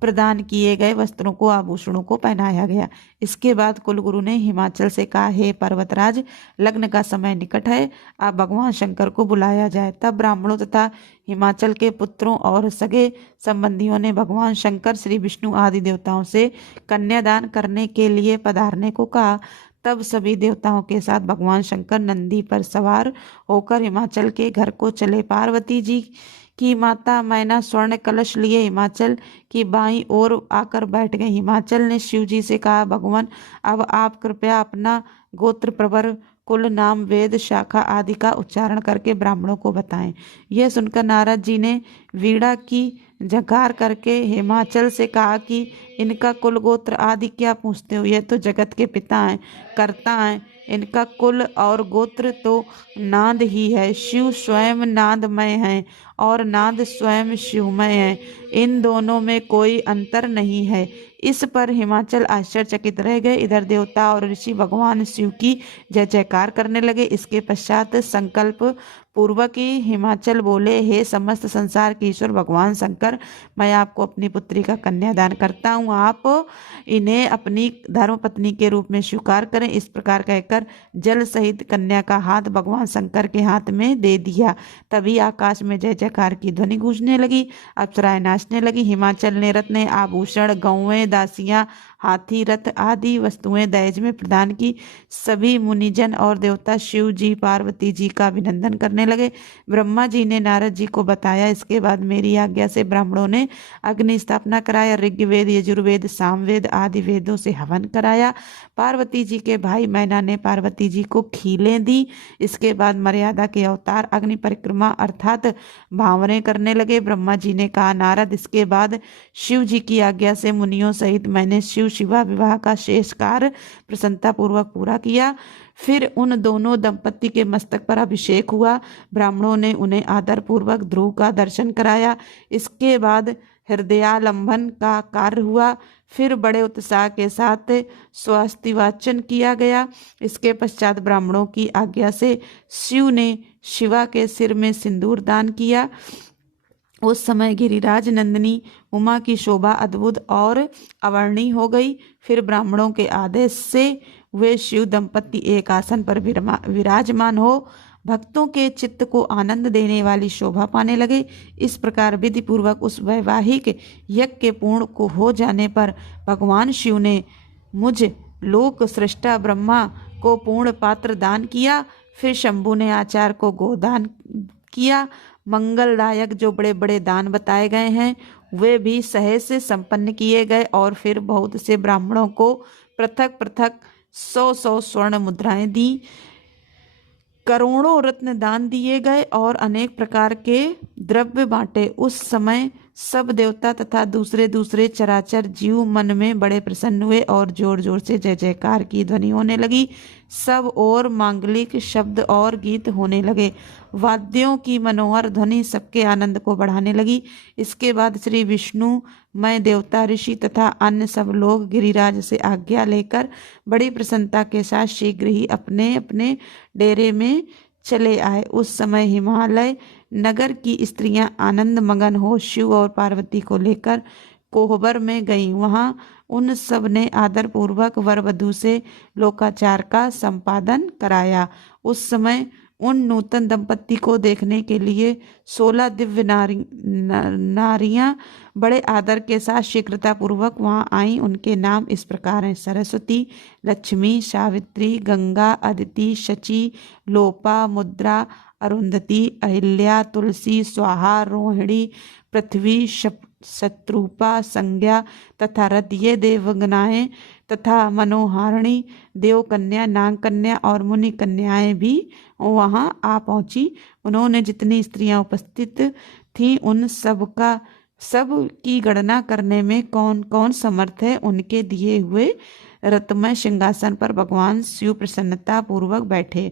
प्रदान किए गए वस्त्रों को आभूषणों को पहनाया गया। इसके बाद कुलगुरु ने हिमाचल से कहा, हे पर्वतराज, लग्न का समय निकट है, अब भगवान शंकर को बुलाया जाए। तब ब्राह्मणों तथा हिमाचल के पुत्रों और सगे संबंधियों ने भगवान शंकर, श्री विष्णु आदि देवताओं से कन्यादान करने के लिए पधारने को कहा। तब सभी देवताओं के साथ भगवान शंकर नंदी पर सवार होकर हिमाचल के घर को चले। पार्वती जी की माता मैना स्वर्ण कलश लिए हिमाचल की बाईं ओर आकर बैठ गई। हिमाचल ने शिव जी से कहा, भगवान, अब आप कृपया अपना गोत्र, प्रवर, कुल, नाम, वेद, शाखा आदि का उच्चारण करके ब्राह्मणों को बताएं। यह सुनकर नारद जी ने वीणा की झंकार करके हिमाचल से कहा कि इनका कुल गोत्र आदि क्या पूछते हो? यह तो जगत के पिता हैं, कर्ता हैं। इनका कुल और गोत्र तो नाद ही है। शिव स्वयं नादमय हैं और नाद स्वयं शिवमय है। इन दोनों में कोई अंतर नहीं है। इस पर हिमाचल आश्चर्यचकित रह गए। इधर देवता और ऋषि भगवान शिव की जय जयकार करने लगे। इसके पश्चात संकल्प पूर्वक ही हिमाचल बोले, हे समस्त संसार के ईश्वर भगवान शंकर, मैं आपको अपनी पुत्री का कन्यादान करता हूँ। आप इन्हें अपनी धर्मपत्नी के रूप में स्वीकार करें। इस प्रकार कहकर जल सहित कन्या का हाथ भगवान शंकर के हाथ में दे दिया। तभी आकाश में जय जयकार की ध्वनि गूंजने लगी, अप्सराएं नाचने लगी। हिमाचल ने रत्न, आभूषण, गौएं, दासियां, हाथी, रथ आदि वस्तुएं दहेज में प्रदान की। सभी मुनिजन और देवता शिव जी, पार्वती जी का अभिनंदन करने लगे। ब्रह्मा जी ने नारद जी को बताया। इसके बाद मेरी आज्ञा से ब्राह्मणों ने अग्नि स्थापना कराया। ऋग्वेद, यजुर्वेद, सामवेद आदि वेदों से हवन कराया। पार्वती जी के भाई मैना ने पार्वती जी को खीलें दी। इसके बाद मर्यादा के अवतार अग्नि परिक्रमा अर्थात भावनें करने लगे। ब्रह्मा जी ने कहा, नारद, इसके बाद शिव जी की आज्ञा से मुनियों सहित मैंने शिव शिवा विवाह का शेष कार्य प्रसन्नता पूर्वक पूरा किया। फिर उन दोनों दंपति के मस्तक पर अभिषेक हुआ। ब्राह्मणों ने उन्हें आदर पूर्वक ध्रुव का दर्शन कराया। इसके बाद हृदयालंबन का कार्य हुआ। फिर बड़े उत्साह के साथ स्वास्तिवाचन किया गया। इसके पश्चात ब्राह्मणों की आज्ञा से शिव ने शिवा के सिर में सिंदूर दान किया। उस समय गिरिराज नंदिनी उमा की शोभा अद्भुत और अवर्णीय हो गई। फिर ब्राह्मणों के आदेश से वे शिव दंपति एक आसन पर विराजमान हो भक्तों के चित्त को आनंद देने वाली शोभा पाने लगे। इस प्रकार विधि पूर्वक उस वैवाहिक यज्ञ के पूर्ण को हो जाने पर भगवान शिव ने मुझ लोक सृष्टा ब्रह्मा को पूर्ण पात्र दान किया। फिर शंभु ने आचार्य को गोदान किया। मंगलदायक जो बड़े बड़े दान बताए गए हैं वे भी सहज से संपन्न किए गए और फिर बहुत से ब्राह्मणों को पृथक पृथक 100 स्वर्ण मुद्राएं दी। करोड़ों रत्न दान दिए गए और अनेक प्रकार के द्रव्य बांटे। उस समय सब देवता तथा दूसरे दूसरे चराचर जीव मन में बड़े प्रसन्न हुए और जोर जोर से जय जयकार की ध्वनि होने लगी। सब और मांगलिक शब्द और गीत होने लगे। वाद्यों की मनोहर ध्वनि सबके आनंद को बढ़ाने लगी। इसके बाद श्री विष्णु, मैं, देवता, ऋषि तथा अन्य सब लोग गिरिराज से आज्ञा लेकर बड़ी प्रसन्नता के साथ शीघ्र ही अपने अपने डेरे में चले आए। उस समय हिमालय नगर की स्त्रियां आनंद मगन हो शिव और पार्वती को लेकर कोहबर में गईं। वहां उन सब ने आदर पूर्वक वर वधू से लोकाचार का संपादन कराया। उस समय उन नूतन दंपत्ति को देखने के लिए 16 दिव्य नारियां बड़े आदर के साथ शीघ्रता पूर्वक वहां आईं। उनके नाम इस प्रकार हैं: सरस्वती, लक्ष्मी, सावित्री, गंगा, अदिति, शची, लोपा, मुद्रा, अरुंधति, अहिल्या, तुलसी, स्वाहा, रोहिणी, पृथ्वी, शत्रुपा, संज्ञा तथा रथ। ये देवगणाएं तथा मनोहारिणी देवकन्या, नाग कन्या और मुनि कन्याएं भी वहां आ पहुंची। उन्होंने जितनी स्त्रियां उपस्थित थीं उन सब की गणना करने में कौन कौन समर्थ है। उनके दिए हुए रत्नमय सिंहासन पर भगवान शिव प्रसन्नता पूर्वक बैठे।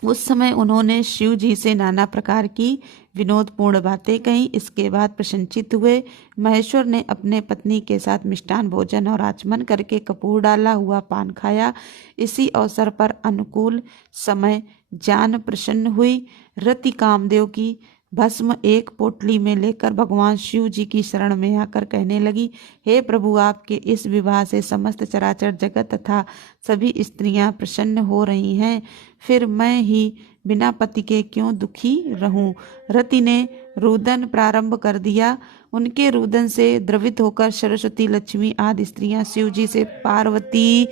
उस समय उन्होंने शिव जी से नाना प्रकार की विनोदपूर्ण बातें कही। इसके बाद प्रसन्नचित्त हुए महेश्वर ने अपने पत्नी के साथ मिष्टान भोजन और आचमन करके कपूर डाला हुआ पान खाया। इसी अवसर पर अनुकूल समय जान प्रसन्न हुई। रति कामदेव की भस्म एक पोटली में लेकर भगवान शिव जी की शरण में आकर कहने लगी, हे प्रभु, आपके इस विवाह से समस्त चराचर जगत तथा सभी स्त्रियां प्रसन्न हो रही हैं, फिर मैं ही बिना पति के क्यों दुखी रहूं। रति ने रुदन प्रारंभ कर दिया। उनके रुदन से द्रवित होकर सरस्वती, लक्ष्मी आदि स्त्रियां शिव जी से पार्वती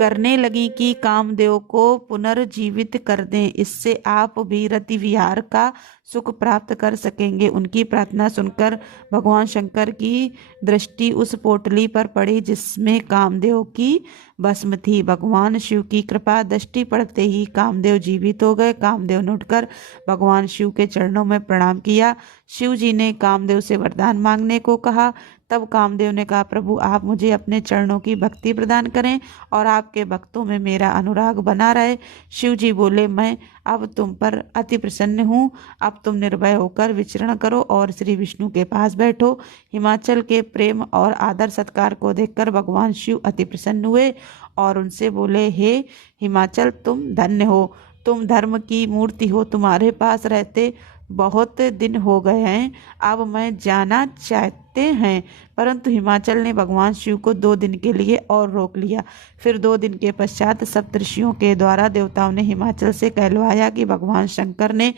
करने लगी कि कामदेव को पुनर्जीवित कर दें, इससे आप भी रति विहार का सुख प्राप्त कर सकेंगे। उनकी प्रार्थना सुनकर भगवान शंकर की दृष्टि उस पोटली पर पड़ी जिसमें कामदेव की भस्म थी। भगवान शिव की कृपा दृष्टि पड़ते ही कामदेव जीवित हो गए। कामदेव ने उठकर भगवान शिव के चरणों में प्रणाम किया। शिव जी ने कामदेव से वरदान मांगने को कहा। तब कामदेव ने कहा, प्रभु, आप मुझे अपने चरणों की भक्ति प्रदान करें और आपके भक्तों में मेरा अनुराग बना रहे। शिव जी बोले, मैं अब तुम पर अति प्रसन्न हूँ। अब तुम निर्भय होकर विचरण करो और श्री विष्णु के पास बैठो। हिमाचल के प्रेम और आदर सत्कार को देखकर भगवान शिव अति प्रसन्न हुए और उनसे बोले, हे हिमाचल, तुम धन्य हो, तुम धर्म की मूर्ति हो। तुम्हारे पास रहते बहुत दिन हो गए हैं, अब मैं जाना चाहते हैं। परंतु हिमाचल ने भगवान शिव को 2 दिन के लिए और रोक लिया। फिर 2 दिन के पश्चात सप्तऋषियों के द्वारा देवताओं ने हिमाचल से कहलवाया कि भगवान शंकर ने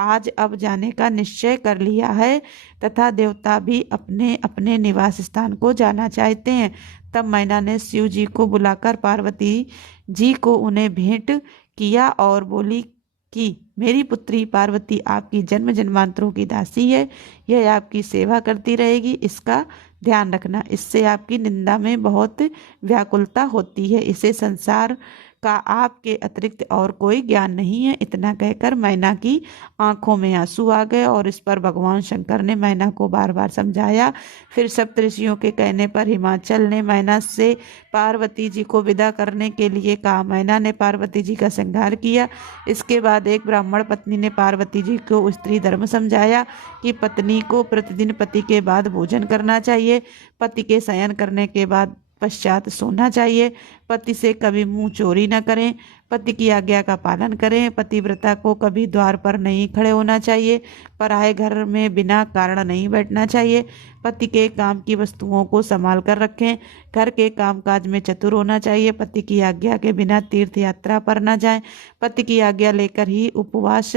आज अब जाने का निश्चय कर लिया है तथा देवता भी अपने अपने निवास स्थान को जाना चाहते हैं। तब मैना ने शिव जी को बुलाकर पार्वती जी को उन्हें भेंट किया और बोली कि मेरी पुत्री पार्वती आपकी जन्म जन्मांतरों की दासी है, यह आपकी सेवा करती रहेगी, इसका ध्यान रखना। इससे आपकी निंदा में बहुत व्याकुलता होती है, इसे संसार का आपके अतिरिक्त और कोई ज्ञान नहीं है। इतना कहकर मैना की आंखों में आंसू आ गए और इस पर भगवान शंकर ने मैना को बार बार समझाया। फिर सप्तऋषियों के कहने पर हिमाचल ने मैना से पार्वती जी को विदा करने के लिए कहा। मैना ने पार्वती जी का श्रृंगार किया। इसके बाद एक ब्राह्मण पत्नी ने पार्वती जी को स्त्री धर्म समझाया कि पत्नी को प्रतिदिन पति के बाद भोजन करना चाहिए, पति के शयन करने के बाद पश्चात सोना चाहिए, पति से कभी मुंह चोरी न करें, पति की आज्ञा का पालन करें, पतिव्रता को कभी द्वार पर नहीं खड़े होना चाहिए, पराये घर में बिना कारण नहीं बैठना चाहिए, पति के काम की वस्तुओं को संभाल कर रखें, घर के कामकाज में चतुर होना चाहिए, पति की आज्ञा के बिना तीर्थ यात्रा पर न जाएं, पति की आज्ञा लेकर ही उपवास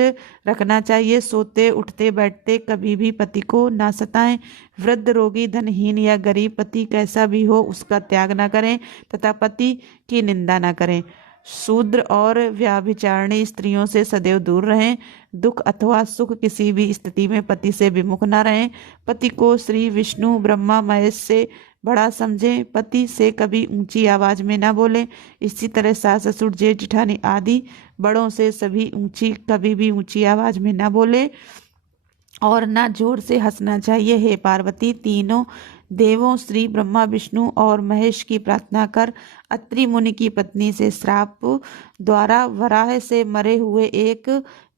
रखना चाहिए, सोते उठते बैठते कभी भी पति को ना सताएं, वृद्ध, रोगी, धनहीन या गरीब पति कैसा भी हो उसका त्याग न करें तथा पति की निंदा न करें, शूद्र और व्याभिचारिणी स्त्रियों से सदैव दूर रहें, दुख अथवा सुख किसी भी स्थिति में पति से विमुख न रहें, पति को श्री विष्णु ब्रह्मा महेश से बड़ा समझें, पति से कभी ऊंची आवाज में न बोलें। इसी तरह सास ससुर जेठ जेठानी आदि बड़ों से कभी भी ऊंची आवाज में न बोले और न जोर से हंसना चाहिए। हे पार्वती, तीनों देवों श्री ब्रह्मा, विष्णु और महेश की प्रार्थना कर अत्रि मुनि की पत्नी से श्राप द्वारा वराह से मरे हुए एक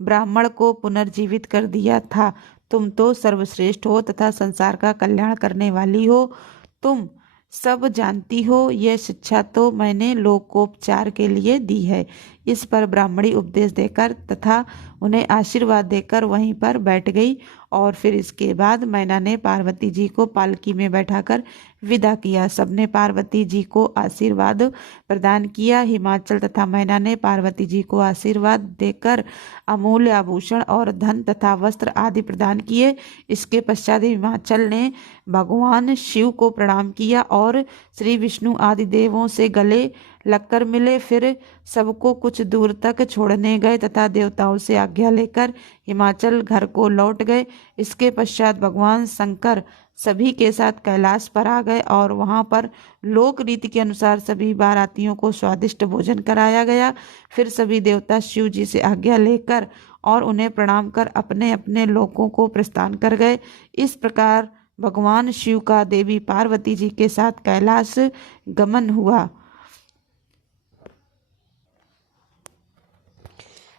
ब्राह्मण को पुनर्जीवित कर दिया था। तुम तो सर्वश्रेष्ठ हो तथा संसार का कल्याण करने वाली हो, तुम सब जानती हो। यह शिक्षा तो मैंने लोकोपचार के लिए दी है। इस पर ब्राह्मणी उपदेश देकर तथा उन्हें आशीर्वाद देकर वहीं पर बैठ गई। और फिर इसके बाद मैना ने पार्वती जी को पालकी में बैठाकर विदा किया। सबने पार्वती जी को आशीर्वाद प्रदान किया। हिमाचल तथा मैना ने पार्वती जी को आशीर्वाद देकर अमूल्य आभूषण और धन तथा वस्त्र आदि प्रदान किए। इसके पश्चात हिमाचल ने भगवान शिव को प्रणाम किया और श्री विष्णु आदि देवों से गले लगकर मिले। फिर सबको कुछ दूर तक छोड़ने गए तथा देवताओं से आज्ञा लेकर हिमाचल घर को लौट गए। इसके पश्चात भगवान शंकर सभी के साथ कैलाश पर आ गए और वहां पर लोक रीति के अनुसार सभी बारातियों को स्वादिष्ट भोजन कराया गया। फिर सभी देवता शिव जी से आज्ञा लेकर और उन्हें प्रणाम कर अपने अपने लोकों को प्रस्थान कर गए। इस प्रकार भगवान शिव का देवी पार्वती जी के साथ कैलाश गमन हुआ।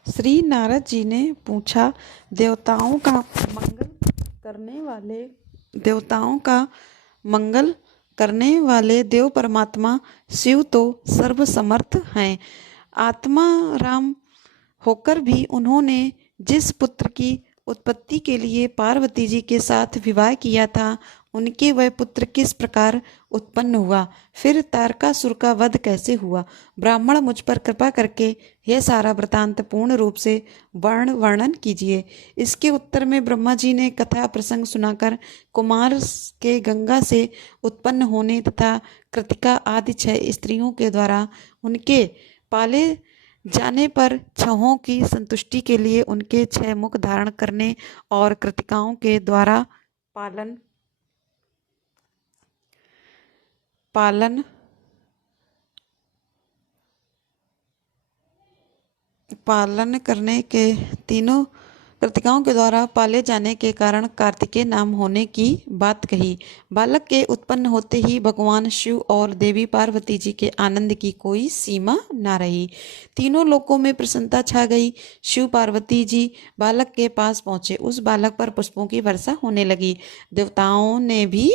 श्री नारद जी ने पूछा, देवताओं का मंगल करने वाले देव परमात्मा शिव तो सर्वसमर्थ हैं। आत्मा राम होकर भी उन्होंने जिस पुत्र की उत्पत्ति के लिए पार्वती जी के साथ विवाह किया था, उनके वह पुत्र किस प्रकार उत्पन्न हुआ, फिर तारकासुर का वध कैसे हुआ, ब्राह्मण मुझ पर कृपा करके यह सारा वृतांत पूर्ण रूप से वर्णन कीजिए। इसके उत्तर में ब्रह्मा जी ने कथा प्रसंग सुनाकर कुमार के गंगा से उत्पन्न होने तथा कृतिका आदि 6 स्त्रियों के द्वारा उनके पाले जाने पर छहों की संतुष्टि के लिए उनके 6 मुख धारण करने और कृतिकाओं के द्वारा पालन करने के तीनों कृतिकाओं के द्वारा पाले जाने के कारण कार्तिकेय नाम होने की बात कही। बालक के उत्पन्न होते ही भगवान शिव और देवी पार्वती जी के आनंद की कोई सीमा न रही। तीनों लोकों में प्रसन्नता छा गई। शिव पार्वती जी बालक के पास पहुंचे। उस बालक पर पुष्पों की वर्षा होने लगी। देवताओं ने भी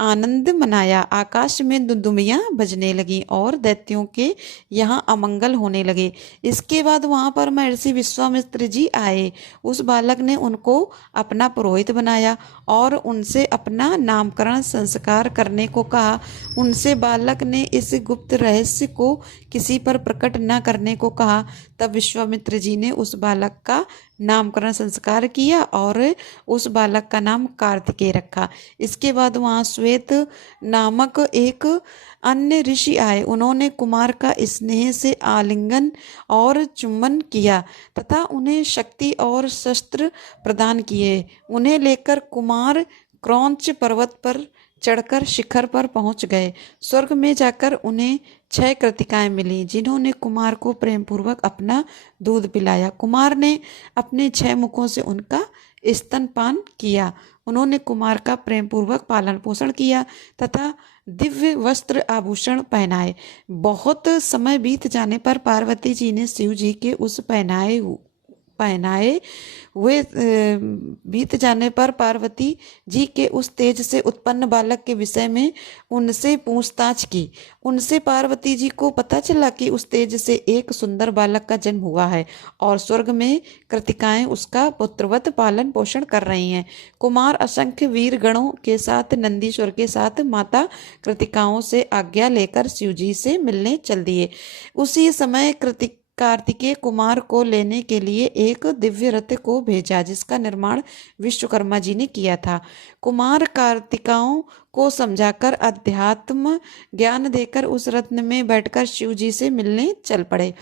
आनंद मनाया। आकाश में दुदुमियां बजने लगी और दैत्यों के यहाँ अमंगल होने लगे। इसके बाद वहां पर महर्षि विश्वामित्र जी आए। उस बालक ने उनको अपना पुरोहित बनाया और उनसे अपना नामकरण संस्कार करने को कहा। उनसे बालक ने इस गुप्त रहस्य को किसी पर प्रकट न करने को कहा। तब विश्वामित्र जी ने उस बालक का नामकरण संस्कार किया और उस बालक का नाम कार्तिकेय रखा। इसके बाद वहाँ श्वेत नामक एक अन्य ऋषि आए। उन्होंने कुमार का स्नेह से आलिंगन और चुम्बन किया तथा उन्हें शक्ति और शस्त्र प्रदान किए। उन्हें लेकर कुमार क्रौंच पर्वत पर चढ़कर शिखर पर पहुंच गए। स्वर्ग में जाकर उन्हें 6 कृतिकाएं मिली, जिन्होंने कुमार को प्रेम पूर्वक अपना दूध पिलाया। कुमार ने अपने 6 मुखों से उनका स्तनपान किया। उन्होंने कुमार का प्रेम पूर्वक पालन पोषण किया तथा दिव्य वस्त्र आभूषण पहनाए। बहुत समय बीत जाने पर पार्वती जी ने शिव जी के उस पार्वती जी के उस तेज से उत्पन्न बालक के विषय में उनसे पूछताछ की। उनसे पार्वती जी को पता चला कि उस तेज से एक सुंदर बालक का जन्म हुआ है और स्वर्ग में कृतिकाएं उसका पुत्रवत पालन पोषण कर रही हैं। कुमार असंख्य वीर गणों के साथ नंदीश्वर के साथ माता कृतिकाओं से आज्ञा लेकर शिव जी से मिलने चल दिए। उसी समय कार्तिकेय कुमार को लेने के लिए एक दिव्य रथ को भेजा, जिसका निर्माण विश्वकर्मा जी ने किया था। कुमार कार्तिकाओं को समझाकर अध्यात्म ज्ञान देकर उस रथ में बैठकर शिव जी से मिलने चल पड़े।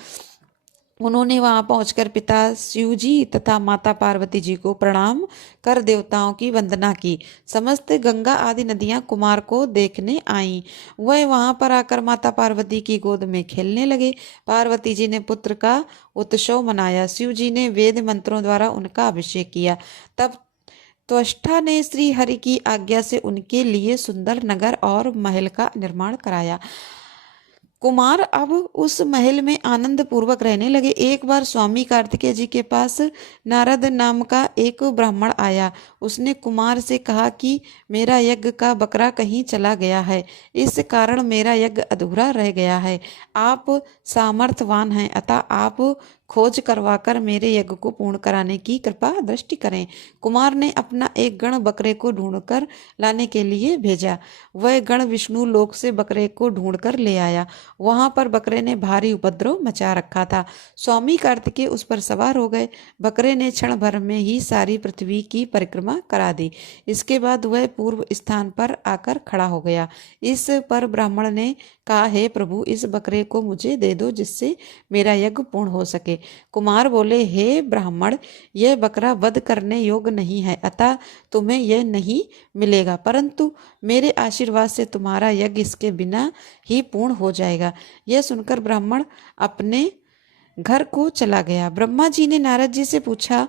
उन्होंने वहां पहुंचकर पिता शिव जी तथा माता पार्वती जी को प्रणाम कर देवताओं की वंदना की। समस्त गंगा आदि नदियां कुमार को देखने आईं। वह वहां पर आकर माता पार्वती की गोद में खेलने लगे। पार्वती जी ने पुत्र का उत्सव मनाया। शिव जी ने वेद मंत्रों द्वारा उनका अभिषेक किया। तब त्वष्टा ने श्री हरि की आज्ञा से उनके लिए सुंदर नगर और महल का निर्माण कराया। कुमार अब उस महल में आनंद पूर्वक रहने लगे। एक बार स्वामी कार्तिकेय जी के पास नारद नाम का एक ब्राह्मण आया। उसने कुमार से कहा कि मेरा यज्ञ का बकरा कहीं चला गया है, इस कारण मेरा यज्ञ अधूरा रह गया है। आप सामर्थ्यवान हैं, अतः आप खोज करवाकर मेरे यज्ञ को पूर्ण कराने की कृपा दृष्टि करें। कुमार ने अपना एक गण बकरे को ढूंढकर लाने के लिए भेजा। वह गण विष्णु लोक से बकरे को ढूंढकर ले आया। वहां पर बकरे ने भारी उपद्रव मचा रखा था। स्वामी कार्तिकेय उस पर सवार हो गए। बकरे ने क्षण भर में ही सारी पृथ्वी की परिक्रमा करा दी। इसके बाद वह पूर्व स्थान पर आकर खड़ा हो गया। इस पर ब्राह्मण ने कहा, हे प्रभु, इस बकरे को मुझे दे दो जिससे मेरा यज्ञ पूर्ण हो सके। कुमार बोले, हे ब्राह्मण, यह बकरा वध करने योग्य नहीं है, अतः तुम्हें यह नहीं मिलेगा, परंतु मेरे आशीर्वाद से तुम्हारा यज्ञ इसके बिना ही पूर्ण हो जाएगा। यह सुनकर ब्राह्मण अपने घर को चला गया। ब्रह्मा जी ने नारद जी से पूछा,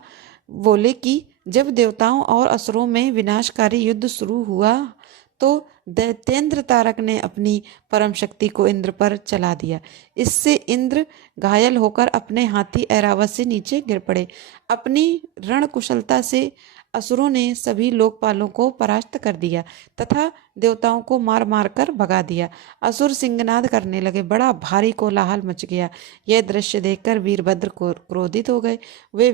बोले कि जब देवताओं और असुरों में विनाशकारी युद्ध शुरू हुआ तो दैत्येंद्र तारक ने अपनी परम शक्ति को इंद्र पर चला दिया। इससे इंद्र घायल होकर अपने हाथी ऐरावत से नीचे गिर पड़े। अपनी रण कुशलता से असुरों ने सभी लोकपालों को परास्त कर दिया तथा देवताओं को मार मार कर भगा दिया। असुर सिंहनाद करने लगे, बड़ा भारी कोलाहल मच गया। यह दृश्य देखकर वीरभद्र क्रोधित हो गए। वे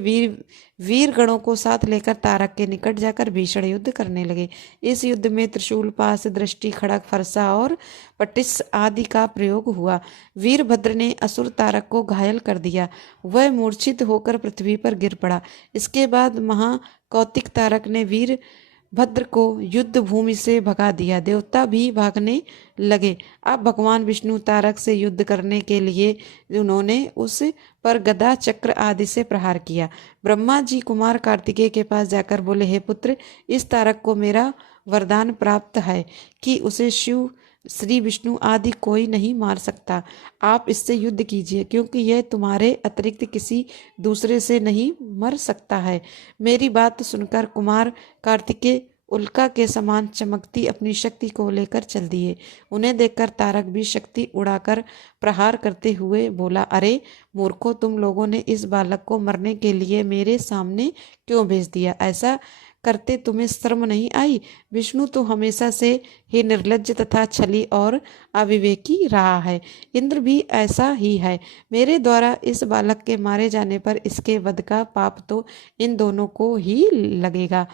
वीर गणों को साथ लेकर तारक के निकट जाकर भीषण युद्ध करने लगे। इस युद्ध में त्रिशूल, पास, दृष्टि, खड़ग, फरसा और पटिस आदि का प्रयोग हुआ। वीरभद्र ने असुर तारक को घायल कर दिया। वह मूर्छित होकर पृथ्वी पर गिर पड़ा। इसके बाद महाकौतिक तारक ने वीरभद्र को युद्ध भूमि से भगा दिया। देवता भी भागने लगे। अब भगवान विष्णु तारक से युद्ध करने के लिए उन्होंने उस पर गदा, चक्र आदि से प्रहार किया। ब्रह्मा जी कुमार कार्तिकेय के पास जाकर बोले, हे पुत्र, इस तारक को मेरा वरदान प्राप्त है कि उसे शिव, श्री विष्णु आदि कोई नहीं मार सकता। आप इससे युद्ध कीजिए, क्योंकि यह तुम्हारे अतिरिक्त किसी दूसरे से नहीं मर सकता है। मेरी बात सुनकर कुमार कार्तिकेय उल्का के समान चमकती अपनी शक्ति को लेकर चल दिए। उन्हें देखकर तारक भी शक्ति उड़ाकर प्रहार करते हुए बोला, अरे मूर्खों, तुम लोगों ने इस बालक को मरने के लिए मेरे सामने क्यों भेज दिया? ऐसा करते तुम्हें शर्म नहीं आई? विष्णु तो हमेशा से ही निर्लज्ज तथा छली और अविवेकी रहा है। इंद्र भी ऐसा ही है। मेरे द्वारा इस बालक के मारे जाने पर इसके वध का पाप तो इन दोनों को ही लगेगा।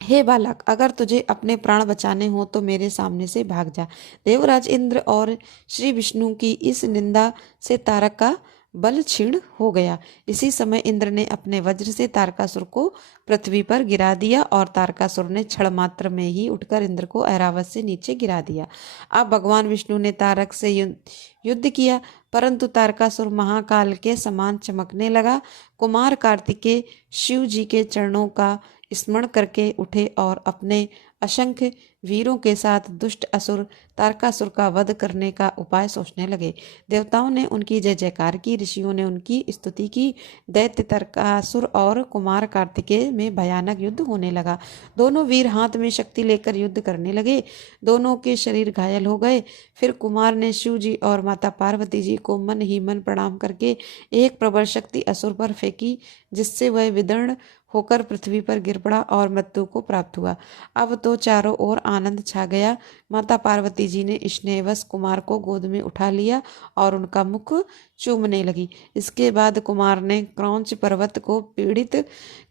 हे बालक, अगर तुझे अपने प्राण बचाने हो तो मेरे सामने से भाग जा। देवराज इंद्र और श्री विष्णु की इस निंदा से तारक का बल क्षीण हो गया। इसी समय इंद्र ने अपने वज्र से तारकासुर को पृथ्वी पर गिरा दिया और तारकासुर ने क्षण मात्र में ही उठकर इंद्र को ऐरावत से नीचे गिरा दिया। अब भगवान विष्णु ने तारक से युद्ध किया, परंतु तारकासुर महाकाल के समान चमकने लगा। कुमार कार्तिकेय शिव जी के चरणों का स्मरण करके उठे और अपने असंख्य वीरों के साथ दुष्ट असुर तारकासुर का वध करने का उपाय सोचने लगे। देवताओं ने उनकी जय जयकार की, ऋषियों ने उनकी स्तुति की। दैत्य तारकासुर और कुमार कार्तिकेय में भयानक युद्ध होने लगा। दोनों वीर हाथ में शक्ति लेकर युद्ध करने लगे। दोनों के शरीर घायल हो गए। फिर कुमार ने शिव जी और माता पार्वती जी को मन ही मन प्रणाम करके एक प्रबल शक्ति असुर पर फेंकी, जिससे वह विदीर्ण होकर पृथ्वी पर गिर पड़ा और मृत्यु को प्राप्त हुआ। अब तो चारों ओर आनंद छा गया। माता पार्वती जी ने स्नेहवश कुमार को गोद में उठा लिया और उनका मुख चूमने लगी। इसके बाद कुमार ने क्रौंच पर्वत को पीड़ित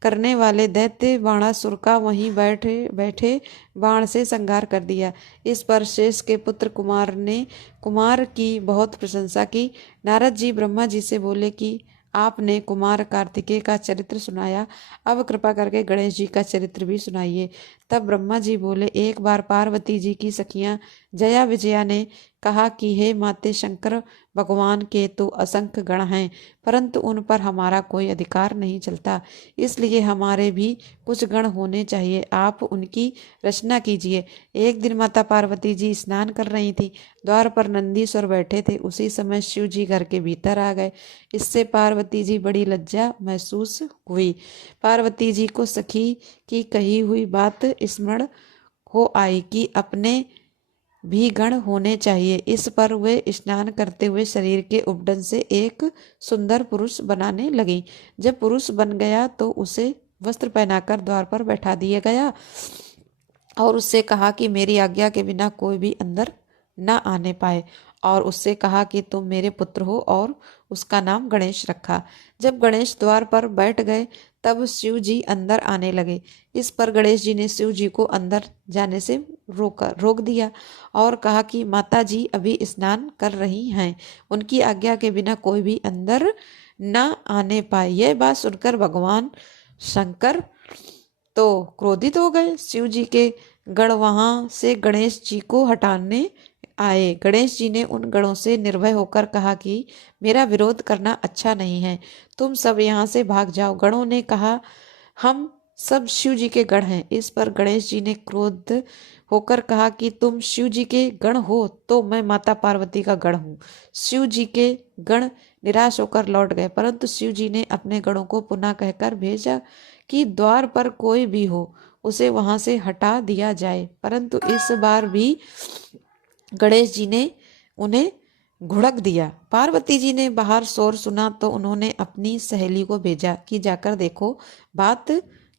करने वाले दैत्य बाणासुर का वहीं बैठे बैठे बाण से संहार कर दिया। इस पर शेष के पुत्र कुमार ने कुमार की बहुत प्रशंसा की। नारद जी ब्रह्मा जी से बोले कि आपने कुमार कार्तिकेय का चरित्र सुनाया, अब कृपा करके गणेश जी का चरित्र भी सुनाइए। तब ब्रह्मा जी बोले, एक बार पार्वती जी की सखियां जया विजया ने कहा कि हे माते शंकर भगवान के तो असंख्य गण हैं, परंतु उन पर हमारा कोई अधिकार नहीं चलता, इसलिए हमारे भी कुछ गण होने चाहिए। आप उनकी रचना कीजिए। एक दिन माता पार्वती जी स्नान कर रही थी। द्वार पर नंदीश्वर बैठे थे। उसी समय शिव जी घर के भीतर आ गए। इससे पार्वती जी बड़ी लज्जा महसूस हुई। पार्वती जी को सखी की कही हुई बात स्मरण हो आई कि अपने भी गण होने चाहिए। इस पर वे स्नान करते हुए शरीर के उपडन से एक सुंदर पुरुष बनाने लगी। जब पुरुष बन गया तो उसे वस्त्र पहनाकर द्वार पर बैठा दिया गया और उससे कहा कि मेरी आज्ञा के बिना कोई भी अंदर न आने पाए, और उससे कहा कि तुम मेरे पुत्र हो, और उसका नाम गणेश रखा। जब गणेश द्वार पर बैठ गए तब शिव जी अंदर आने लगे। इस पर गणेश जी ने शिव जी को अंदर जाने से रोक दिया और कहा कि माता जी अभी स्नान कर रही हैं, उनकी आज्ञा के बिना कोई भी अंदर न आने पाए। यह बात सुनकर भगवान शंकर तो क्रोधित हो गए। शिव जी के गण वहां से गणेश जी को हटाने आए। गणेश जी ने उन गणों से निर्भय होकर कहा कि मेरा विरोध करना अच्छा नहीं है, तुम सब यहाँ से भाग जाओ। गणों ने कहा हम सब शिव जी के गण हैं। इस पर गणेश जी ने क्रोध होकर कहा कि तुम शिव जी के गण हो तो मैं माता पार्वती का गण हूँ। शिव जी के गण निराश होकर लौट गए, परंतु शिव जी ने अपने गणों को पुनः कहकर भेजा कि द्वार पर कोई भी हो उसे वहां से हटा दिया जाए। परंतु इस बार भी गणेश जी ने उन्हें घुड़क दिया। पार्वती जी ने बाहर शोर सुना तो उन्होंने अपनी सहेली को भेजा कि जाकर देखो बात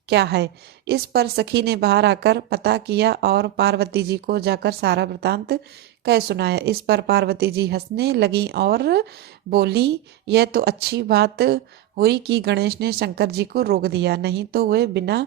क्या है। इस पर सखी ने बाहर आकर पता किया और पार्वती जी को जाकर सारा वृतांत कह सुनाया। इस पर पार्वती जी हंसने लगी और बोली, यह तो अच्छी बात हुई कि गणेश ने शंकर जी को रोक दिया, नहीं तो वे बिना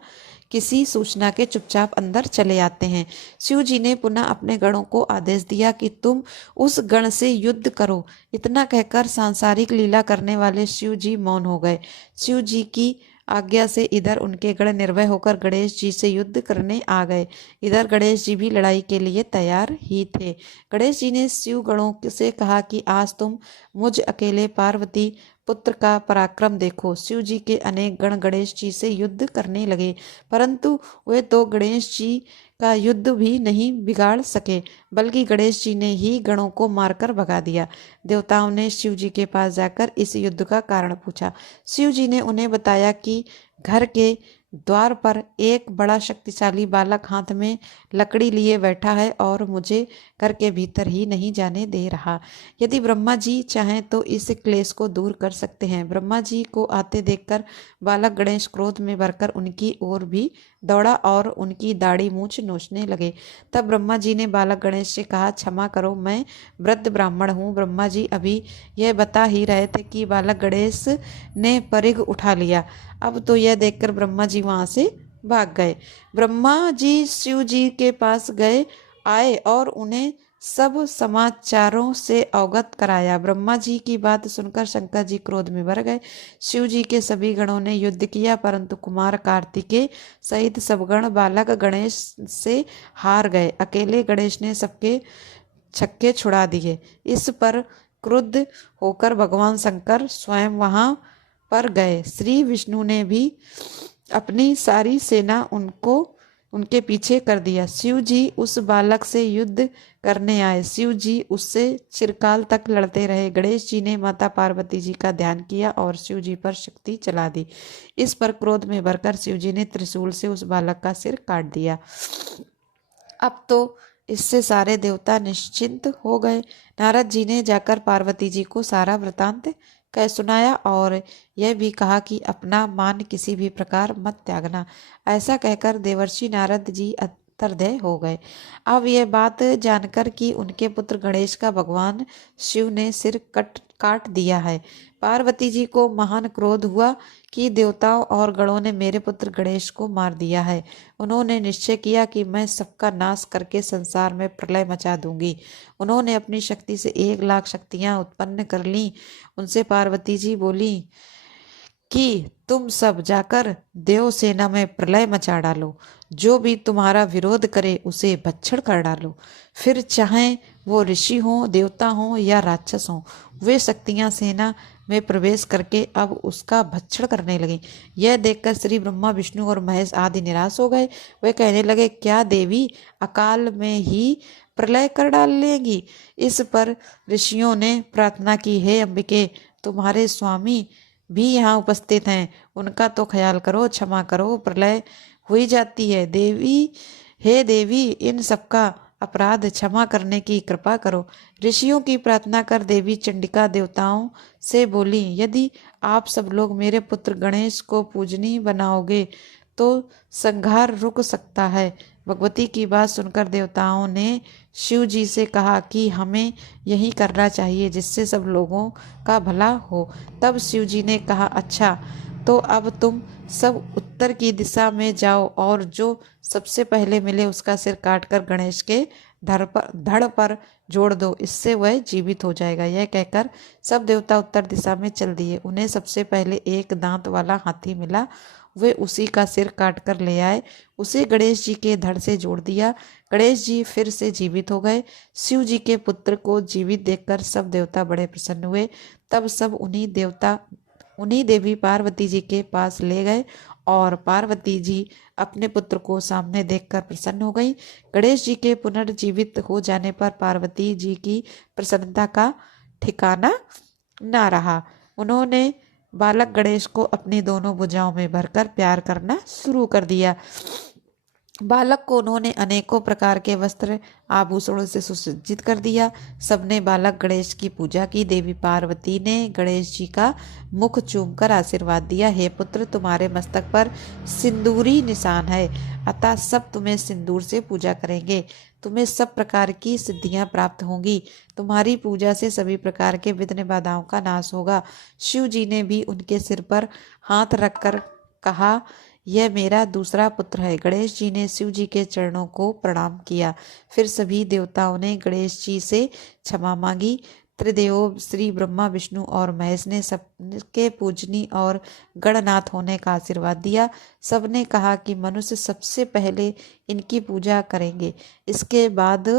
किसी सूचना के चुपचाप अंदर चले आते हैं। शिव जी ने पुनः अपने गणों को आदेश दिया कि तुम उस गण से युद्ध करो। इतना कहकर सांसारिक लीला करने वाले शिव जी मौन हो गए। शिव जी की आज्ञा से इधर उनके गण निर्भय होकर गणेश जी से युद्ध करने आ गए। इधर गणेश जी भी लड़ाई के लिए तैयार ही थे। गणेश जी ने शिव गणों से कहा कि आज तुम मुझ अकेले पार्वती पुत्र का पराक्रम देखो। शिव जी के अनेक गण गणेश जी से युद्ध करने लगे, परंतु वे तो गणेश जी का युद्ध भी नहीं बिगाड़ सके, बल्कि गणेश जी ने ही गणों को मारकर भगा दिया। देवताओं ने शिव जी के पास जाकर इस युद्ध का कारण पूछा। शिव जी ने उन्हें बताया कि घर के द्वार पर एक बड़ा शक्तिशाली बालक हाथ में लकड़ी लिए बैठा है और मुझे घर के भीतर ही नहीं जाने दे रहा। यदि ब्रह्मा जी चाहें तो इस क्लेश को दूर कर सकते हैं। ब्रह्मा जी को आते देखकर बालक गणेश क्रोध में भरकर उनकी ओर भी दौड़ा और उनकी दाढ़ी मूछ नोचने लगे। तब ब्रह्मा जी ने बालक गणेश से कहा, क्षमा करो, मैं वृद्ध ब्राह्मण हूँ। ब्रह्मा जी अभी यह बता ही रहे थे कि बालक गणेश ने परिग उठा लिया। अब तो यह देखकर ब्रह्मा जी वहां से भाग गए। ब्रह्मा जी शिव जी के पास आए और उन्हें सब समाचारों से अवगत कराया। ब्रह्मा जी की बात सुनकर शंकर जी क्रोध में भर गए। शिव जी के सभी गणों ने युद्ध किया, परंतु कुमार कार्तिकेय सहित सब गण बालक गणेश से हार गए। अकेले गणेश ने सबके छक्के छुड़ा दिए। इस पर क्रुद्ध होकर भगवान शंकर स्वयं वहां पर गए। श्री विष्णु ने भी अपनी सारी सेना उनके पीछे कर दिया। शिव जी उस बालक से युद्ध करने आए। शिव जी उससे चिरकाल तक लड़ते रहे। गणेश जी ने माता पार्वती जी का ध्यान किया और शिव जी पर शक्ति चला दी। इस पर क्रोध में भरकर शिव जी ने त्रिशूल से उस बालक का सिर काट दिया। अब तो इससे सारे देवता निश्चिंत हो गए। नारद जी ने जाकर पार्वती जी को सारा वृतांत कह सुनाया और यह भी कहा कि अपना मान किसी भी प्रकार मत त्यागना। ऐसा कहकर देवर्षि नारद जी अंतर्ध्याय हो गए। अब यह बात जानकर कि उनके पुत्र गणेश का भगवान शिव ने सिर काट दिया है, पार्वती जी को महान क्रोध हुआ कि देवताओं और गणों ने मेरे पुत्र गणेश को मार दिया है। उन्होंने निश्चय किया कि मैं सबका नाश करके संसार में प्रलय मचा दूंगी। उन्होंने अपनी शक्ति से 1,00,000 शक्तियां उत्पन्न कर ली। उनसे पार्वती जी बोली कि तुम सब जाकर देव सेना में प्रलय मचा डालो, जो भी तुम्हारा विरोध करे उसे भक्षण कर डालो। फिर चाहे वो ऋषि हो, देवता हो या राक्षस हो, वे शक्तियां सेना में प्रवेश करके अब उसका भक्षण करने लगी। यह देखकर श्री ब्रह्मा विष्णु और महेश आदि निराश हो गए। वे कहने लगे, क्या देवी अकाल में ही प्रलय कर डालेगी। इस पर ऋषियों ने प्रार्थना की, हे अंबिके, तुम्हारे स्वामी भी यहाँ उपस्थित हैं, उनका तो ख्याल करो, क्षमा करो, प्रलय हुई जाती है। देवी, हे देवी, इन सबका अपराध क्षमा करने की कृपा करो। ऋषियों की प्रार्थना कर देवी चंडिका देवताओं से बोली, यदि आप सब लोग मेरे पुत्र गणेश को पूजनीय बनाओगे तो संहार रुक सकता है। भगवती की बात सुनकर देवताओं ने शिव जी से कहा कि हमें यही करना चाहिए जिससे सब लोगों का भला हो। तब शिव जी ने कहा, अच्छा तो अब तुम सब उत्तर की दिशा में जाओ और जो सबसे पहले मिले उसका सिर काटकर गणेश के धड़ पर जोड़ दो, इससे वह जीवित हो जाएगा। यह कहकर सब देवता उत्तर दिशा में चल दिए। उन्हें सबसे पहले एक दांत वाला हाथी मिला, वे उसी का सिर काट कर ले आए, उसे गणेश जी के धड़ से जोड़ दिया। गणेश जी फिर से जीवित हो गए। शिव जी के पुत्र को जीवित देखकर सब देवता बड़े प्रसन्न हुए। तब सब उन्हीं देवी पार्वती जी के पास ले गए और पार्वती जी अपने पुत्र को सामने देखकर प्रसन्न हो गई। गणेश जी के पुनर्जीवित हो जाने पर पार्वती जी की प्रसन्नता का ठिकाना ना रहा। उन्होंने बालक गणेश को अपनी दोनों भुजाओं में भरकर प्यार करना शुरू कर दिया। बालक को उन्होंने अनेकों प्रकार के वस्त्र आभूषणों से सुसज्जित कर दिया। सबने बालक गणेश की पूजा की। देवी पार्वती ने गणेश जी का मुख चूमकर आशीर्वाद दिया, हे पुत्र, तुम्हारे मस्तक पर सिंदूरी निशान है, अतः सब तुम्हें सिंदूर से पूजा करेंगे। तुम्हें सब प्रकार की सिद्धियां प्राप्त होंगी। तुम्हारी पूजा से सभी प्रकार के विघ्न बाधाओं का नाश होगा। शिव जी ने भी उनके सिर पर हाथ रखकर कहा, यह मेरा दूसरा पुत्र है। गणेश जी ने शिव जी के चरणों को प्रणाम किया। फिर सभी देवताओं ने गणेश जी से क्षमा मांगी। त्रिदेव श्री ब्रह्मा विष्णु और महेश ने सबके पूजनी और गणनाथ होने का आशीर्वाद दिया। सबने कहा कि मनुष्य सबसे पहले इनकी पूजा करेंगे, इसके बाद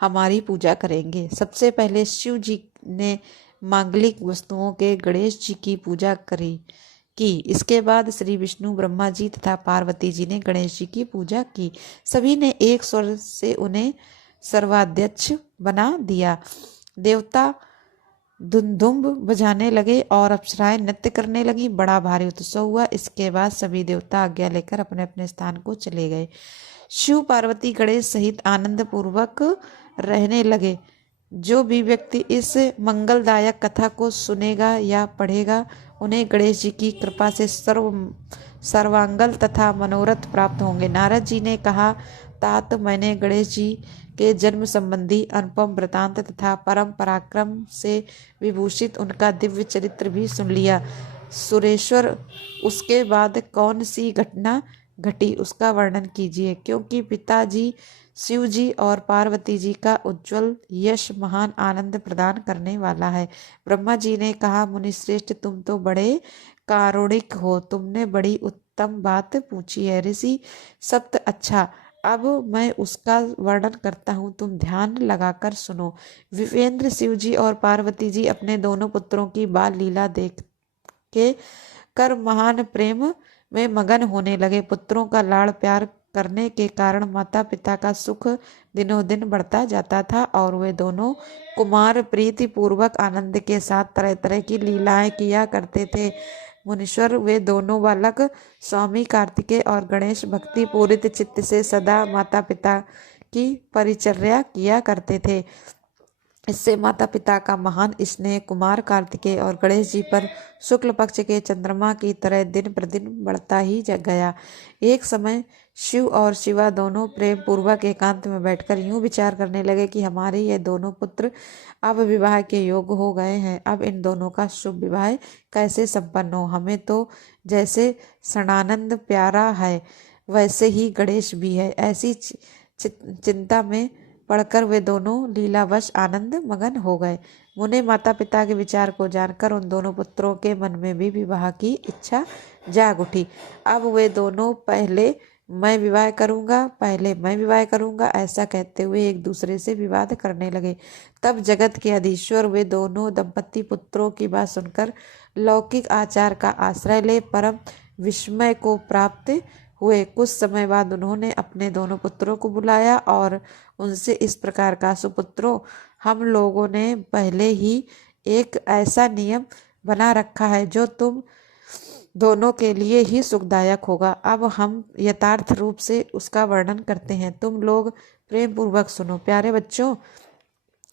हमारी पूजा करेंगे। सबसे पहले शिव जी ने मांगलिक वस्तुओं के गणेश जी की पूजा की। इसके बाद श्री विष्णु, ब्रह्मा जी तथा पार्वती जी ने गणेश जी की पूजा की। सभी ने एक स्वर से उन्हें सर्वाध्यक्ष बना दिया। देवता धुंधुम बजाने लगे और अप्सराएं नृत्य करने लगी। बड़ा भारी उत्सव हुआ। इसके बाद सभी देवता आज्ञा लेकर अपने अपने स्थान को चले गए। शिव, पार्वती, गणेश सहित आनंद पूर्वक रहने लगे। जो भी व्यक्ति इस मंगलदायक कथा को सुनेगा या पढ़ेगा, उन्हें गणेश जी की कृपा से सर्वांगल तथा मनोरथ प्राप्त होंगे। नारद जी ने कहा, तात, मैंने गणेश जी के जन्म संबंधी अनुपम वृतांत तथा परम पराक्रम से विभूषित उनका दिव्य चरित्र भी सुन लिया। सुरेश्वर, उसके बाद कौन सी घटना घटी उसका वर्णन कीजिए, क्योंकि पिताजी शिव जी और पार्वती जी का उज्जवल यश महान आनंद प्रदान करने वाला है। ब्रह्मा जी ने कहा, मुनिश्रेष्ठ, तुम तो बड़े कारुणिक हो, तुमने बड़ी उत्तम बात पूछी है। ऋषि सप्त, अच्छा, अब मैं उसका वर्णन करता हूँ, तुम ध्यान लगाकर सुनो। विपेंद्र शिव जी और पार्वती जी अपने दोनों पुत्रों की बाल लीला देख के कर महान प्रेम में मगन होने लगे। पुत्रों का लाड़ प्यार करने के कारण माता पिता का सुख दिनों दिन बढ़ता जाता था और वे दोनों कुमार प्रीति पूर्वक आनंद के साथ तरह तरह की लीलाएं किया करते थे। मुनीश्वर, वे दोनों बालक स्वामी कार्तिकेय और गणेश भक्ति पूरित चित्त से सदा माता पिता की परिचर्या किया करते थे। इससे माता पिता का महान स्नेह कुमार कार्तिकेय और गणेश जी पर शुक्ल पक्ष के चंद्रमा की तरह दिन प्रतिदिन बढ़ता ही गया। एक समय शिव और शिवा दोनों प्रेम पूर्वक एकांत में बैठकर यूं विचार करने लगे कि हमारे ये दोनों पुत्र अब विवाह के योग्य हो गए हैं। अब इन दोनों का शुभ विवाह कैसे संपन्न हो। हमें तो जैसे सणानंद प्यारा है वैसे ही गणेश भी है। ऐसी चिंता में पढ़कर वे दोनों लीलावश आनंद मगन हो गए। मुने माता पिता के विचार को जानकर उन दोनों पुत्रों के मन में भी विवाह की इच्छा जाग उठी। अब वे दोनों पहले मैं विवाह करूंगा ऐसा कहते हुए एक दूसरे से विवाद करने लगे। तब जगत के अधीश्वर वे दोनों दंपत्ति पुत्रों की बात सुनकर लौकिक आचार का आश्रय ले परम विस्मय को प्राप्त हुए। कुछ समय बाद उन्होंने अपने दोनों पुत्रों को बुलाया और उनसे इस प्रकार कहा, सुपुत्रों, हम लोगों ने पहले ही एक ऐसा नियम बना रखा है जो तुम दोनों के लिए ही सुखदायक होगा। अब हम यथार्थ रूप से उसका वर्णन करते हैं। तुम लोग प्रेम पूर्वक सुनो। प्यारे बच्चों,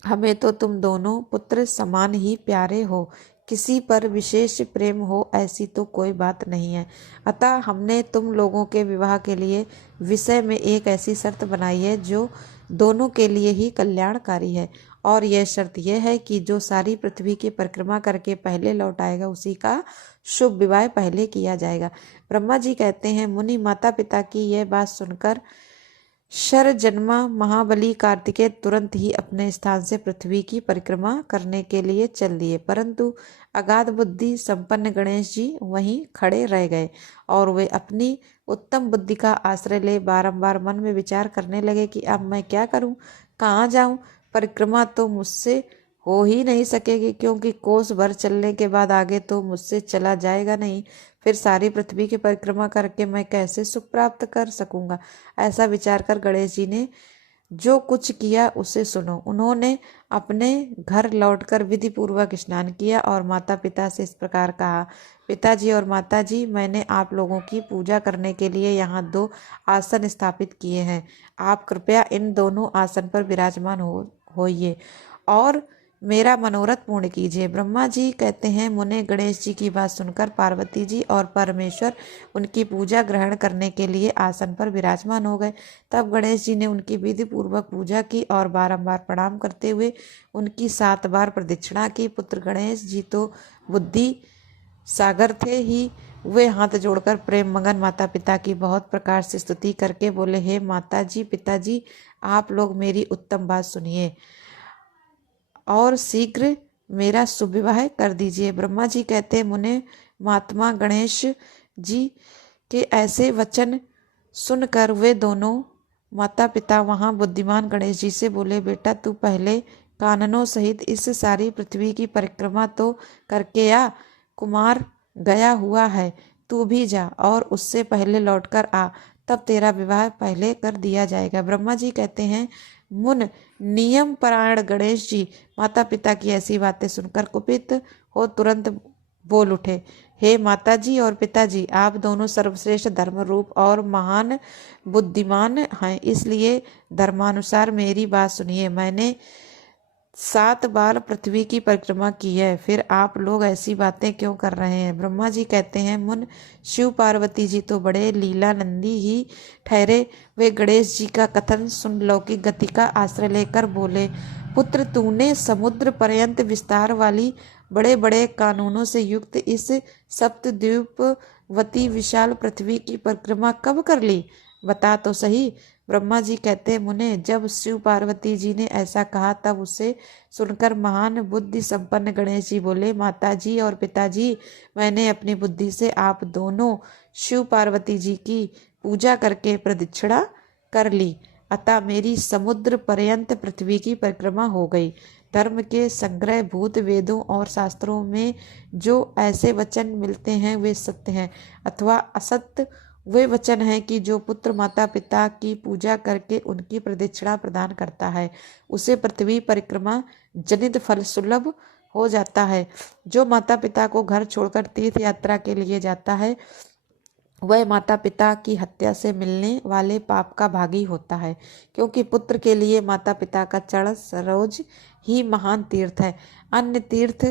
हमें तो तुम दोनों पुत्र समान ही प्यारे हो, किसी पर विशेष प्रेम हो ऐसी तो कोई बात नहीं है। अतः हमने तुम लोगों के विवाह के लिए विषय में एक ऐसी शर्त बनाई है जो दोनों के लिए ही कल्याणकारी है, और यह शर्त यह है कि जो सारी पृथ्वी की परिक्रमा करके पहले लौट आएगा उसी का शुभ विवाह पहले किया जाएगा। ब्रह्मा जी कहते हैं, मुनि माता पिता की यह बात सुनकर शरजन्मा महाबली कार्तिकेय तुरंत ही अपने स्थान से पृथ्वी की परिक्रमा करने के लिए चल दिए, परंतु अगाध बुद्धि संपन्न गणेश जी वहीं खड़े रह गए और वे अपनी उत्तम बुद्धि का आश्रय ले बारंबार मन में विचार करने लगे कि अब मैं क्या करूं, कहाँ जाऊं। परिक्रमा तो मुझसे हो ही नहीं सकेगी, क्योंकि कोस भर चलने के बाद आगे तो मुझसे चला जाएगा नहीं। फिर सारी पृथ्वी की परिक्रमा करके मैं कैसे सुख प्राप्त कर सकूंगा। ऐसा विचार कर गणेश जी ने जो कुछ किया उसे सुनो। उन्होंने अपने घर लौटकर विधि पूर्वक स्नान किया और माता पिता से इस प्रकार कहा, पिताजी और माताजी, मैंने आप लोगों की पूजा करने के लिए यहाँ 2 आसन स्थापित किए हैं। आप कृपया इन दोनों आसन पर विराजमान होइए और मेरा मनोरथ पूर्ण कीजिए। ब्रह्मा जी कहते हैं, मुने गणेश जी की बात सुनकर पार्वती जी और परमेश्वर उनकी पूजा ग्रहण करने के लिए आसन पर विराजमान हो गए। तब गणेश जी ने उनकी विधि पूर्वक पूजा की और बारंबार प्रणाम करते हुए उनकी 7 बार प्रदक्षिणा की। पुत्र गणेश जी तो बुद्धि सागर थे ही, वे हाथ जोड़कर प्रेम मगन माता पिता की बहुत प्रकार से स्तुति करके बोले, हे माता जी, पिताजी, आप लोग मेरी उत्तम बात सुनिए और शीघ्र मेरा शुभ विवाह कर दीजिए। ब्रह्मा जी कहते हैं, मुने महात्मा गणेश जी के ऐसे वचन सुनकर वे दोनों माता पिता वहां बुद्धिमान गणेश जी से बोले, बेटा तू पहले काननों सहित इस सारी पृथ्वी की परिक्रमा तो करके आ। कुमार गया हुआ है, तू भी जा और उससे पहले लौटकर आ, तब तेरा विवाह पहले कर दिया जाएगा। ब्रह्मा जी कहते हैं, मुन नियम परायण गणेश जी माता पिता की ऐसी बातें सुनकर कुपित हो तुरंत बोल उठे, हे माता जी और पिताजी, आप दोनों सर्वश्रेष्ठ धर्म रूप और महान बुद्धिमान हैं, इसलिए धर्मानुसार मेरी बात सुनिए। मैंने 7 बार पृथ्वी की परिक्रमा की है, फिर आप लोग ऐसी बातें क्यों कर रहे हैं। ब्रह्मा जी कहते हैं, मुन शिव पार्वती जी तो बड़े लीलानंदी ही ठहरे। वे गणेश जी का कथन सुन लौकिक गति का आश्रय लेकर बोले, पुत्र तूने समुद्र पर्यंत विस्तार वाली बड़े बड़े कानूनों से युक्त इस सप्तद्वीपवती विशाल पृथ्वी की परिक्रमा कब कर ली, बता तो सही। ब्रह्मा जी कहते हैं, मुने, जब शिव पार्वती जी ने ऐसा कहा तब उसे सुनकर महान बुद्धि संपन्न गणेश जी बोले, माता जी और पिताजी, मैंने अपनी बुद्धि से आप दोनों शिव पार्वती जी की पूजा करके प्रदक्षिणा कर ली, अतः मेरी समुद्र पर्यंत पृथ्वी की परिक्रमा हो गई। धर्म के संग्रह भूत वेदों और शास्त्रों में जो ऐसे वचन मिलते हैं वे सत्य हैं अथवा असत्य वे वचन हैं कि जो पुत्र माता पिता की पूजा करके उनकी प्रदक्षिणा प्रदान करता है उसे पृथ्वी परिक्रमा जनित फल सुलभ हो जाता है। जो माता पिता को घर छोड़कर तीर्थ यात्रा के लिए जाता है वह माता पिता की हत्या से मिलने वाले पाप का भागी होता है, क्योंकि पुत्र के लिए माता पिता का चरण सरोज ही महान तीर्थ है। अन्य तीर्थ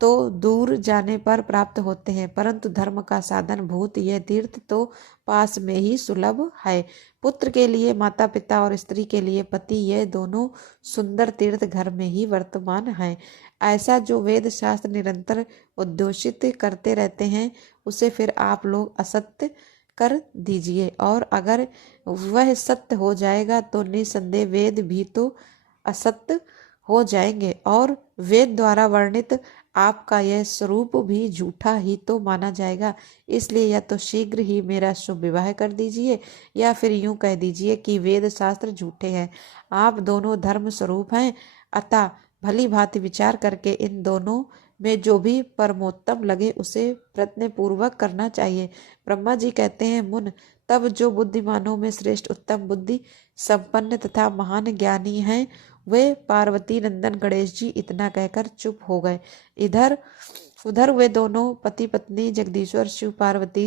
तो दूर जाने पर प्राप्त होते हैं, परंतु धर्म का साधन भूत यह तीर्थ तो पास में ही सुलभ है। पुत्र के लिए माता पिता और स्त्री के लिए पति, यह दोनों सुंदर तीर्थ घर में ही वर्तमान हैं। ऐसा जो वेद शास्त्र निरंतर उद्घोषित करते रहते हैं उसे फिर आप लोग असत्य कर दीजिए, और अगर वह सत्य हो जाएगा तो निसंदेह वेद भी तो असत्य हो जाएंगे और वेद द्वारा वर्णित आपका यह स्वरूप भी झूठा ही तो माना जाएगा। इसलिए या तो शीघ्र ही मेरा शुभ विवाह कर दीजिए या फिर यूं कह दीजिए कि वेद शास्त्र झूठे हैं। आप दोनों धर्म स्वरूप हैं, अतः भली भांति विचार करके इन दोनों में जो भी परमोत्तम लगे उसे प्रयत्न पूर्वक करना चाहिए। ब्रह्मा जी कहते हैं, मुन, तब जो बुद्धिमानों में श्रेष्ठ उत्तम बुद्धि संपन्न तथा महान ज्ञानी हैं वे पार्वती नंदन गणेश जी इतना कहकर चुप हो गए। उधर वे दोनों पति पत्नी जगदीश्वर शिव पार्वती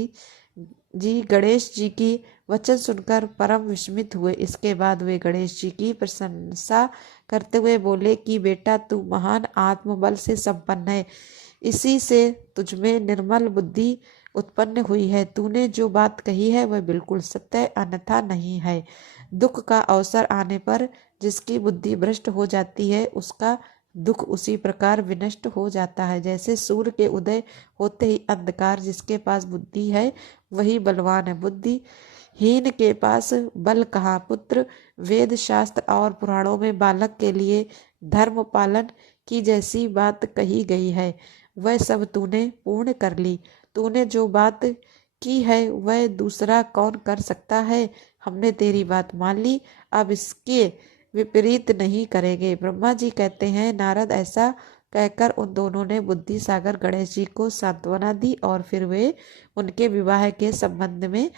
जी गणेश जी की वचन सुनकर परम विस्मित हुए। इसके बाद वे गणेश जी की प्रशंसा करते हुए बोले कि बेटा तू महान आत्मबल से संपन्न है, इसी से तुझमें निर्मल बुद्धि उत्पन्न हुई है। तूने जो बात कही है वह बिल्कुल सत्य है, अन्यथा नहीं है। दुख का अवसर आने पर जिसकी बुद्धि भ्रष्ट हो जाती है उसका दुख उसी प्रकार विनष्ट हो जाता है, जैसे सूर्य के उदय होते ही अंधकार। जिसके पास बुद्धि है वही बलवान है, बुद्धि हीन के पास बल कहाँ। पुत्र, वेद शास्त्र और पुराणों में बालक के लिए धर्म पालन की जैसी बात कही गई है वह सब तूने पूर्ण कर ली। तूने जो बात की है वह दूसरा कौन कर सकता है। हमने तेरी बात मान ली, अब इसके विपरीत नहीं करेंगे। ब्रह्मा जी कहते हैं, नारद ऐसा कहकर उन दोनों ने बुद्धि सागर गणेश जी को सांत्वना दी और फिर वे उनके विवाह के संबंध में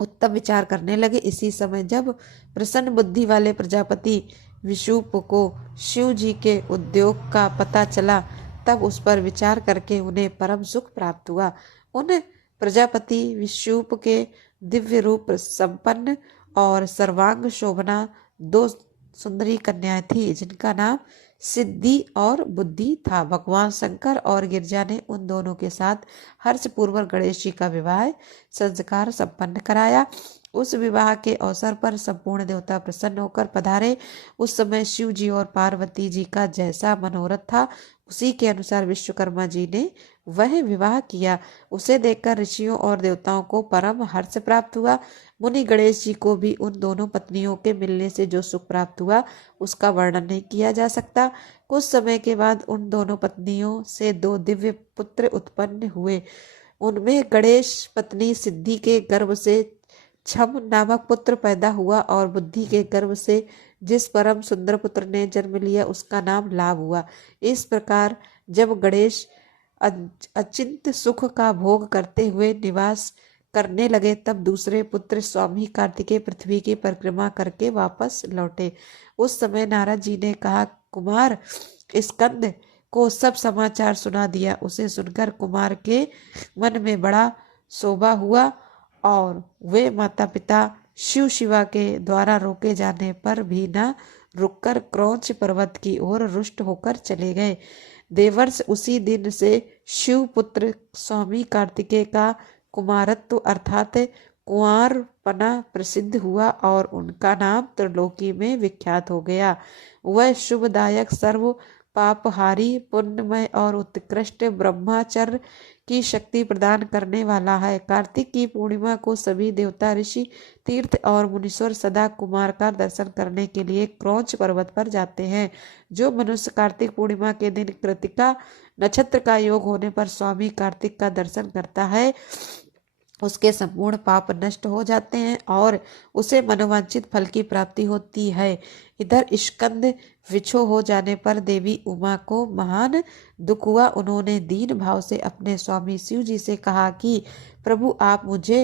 उत्तम विचार करने लगे। इसी समय जब प्रसन्न बुद्धि वाले प्रजापति विशुप को शिव जी के उद्योग का पता चला तब उस पर विचार करके उन्हें परम सुख प्राप्त हुआ। उन प्रजापति विशुप के दिव्य रूप संपन्न और सर्वांग शोभना दो सुंदरी कन्याएं थी जिनका नाम सिद्धि और बुद्धि था। भगवान शंकर और गिरजा ने उन दोनों के साथ हर्षपूर्वक गणेश जी का विवाह संस्कार संपन्न कराया। उस विवाह के अवसर पर संपूर्ण देवता प्रसन्न होकर पधारे। उस समय शिव जी और पार्वती जी का जैसा मनोरथ था उसी के अनुसार विश्वकर्मा जी ने वह विवाह किया। उसे देखकर ऋषियों और देवताओं को परम हर्ष प्राप्त हुआ। मुनि गणेश जी को भी उन दोनों पत्नियों के मिलने से जो सुख प्राप्त हुआ उसका वर्णन नहीं किया जा सकता। कुछ समय के बाद उन दोनों पत्नियों से दो दिव्य पुत्र उत्पन्न हुए। उनमें गणेश पत्नी सिद्धि के गर्भ से छम नामक पुत्र पैदा हुआ और बुद्धि के गर्भ से जिस परम सुंदर पुत्र ने जन्म लिया उसका नाम लाभ हुआ। इस प्रकार जब गणेश अचिंत सुख का भोग करते हुए निवास करने लगे तब दूसरे पुत्र स्वामी कार्तिकेय पृथ्वी की परिक्रमा करके वापस लौटे। उस समय नारद जी ने कहा, कुमार स्कंद को सब समाचार सुना दिया। उसे सुनकर कुमार के मन में बड़ा शोभा हुआ और वे माता पिता शिव शिवा के द्वारा रोके जाने पर भी न रुककर क्रौंच पर्वत की ओर रुष्ट होकर चले गए। देवर्ष उसी दिन से शिव पुत्र स्वामी कार्तिकेय का कुमारत्व अर्थात कुंवारपना प्रसिद्ध हुआ और उनका नाम त्रिलोकी में विख्यात हो गया। वह शुभदायक सर्व पापहारी पुण्यमय और उत्कृष्ट ब्रह्मचर्य की शक्ति प्रदान करने वाला है। कार्तिक की पूर्णिमा को सभी देवता ऋषि तीर्थ और मुनीश्वर सदा कुमार का दर्शन करने के लिए क्रौंच पर्वत पर जाते हैं। जो मनुष्य कार्तिक पूर्णिमा के दिन कृतिका नक्षत्र का योग होने पर स्वामी कार्तिक का दर्शन करता है उसके संपूर्ण पाप नष्ट हो जाते हैं और उसे मनोवांछित फल की प्राप्ति होती है। इधर स्कंद विछो हो जाने पर देवी उमा को महान दुख हुआ। उन्होंने दीन भाव से अपने स्वामी शिव जी से कहा कि प्रभु आप मुझे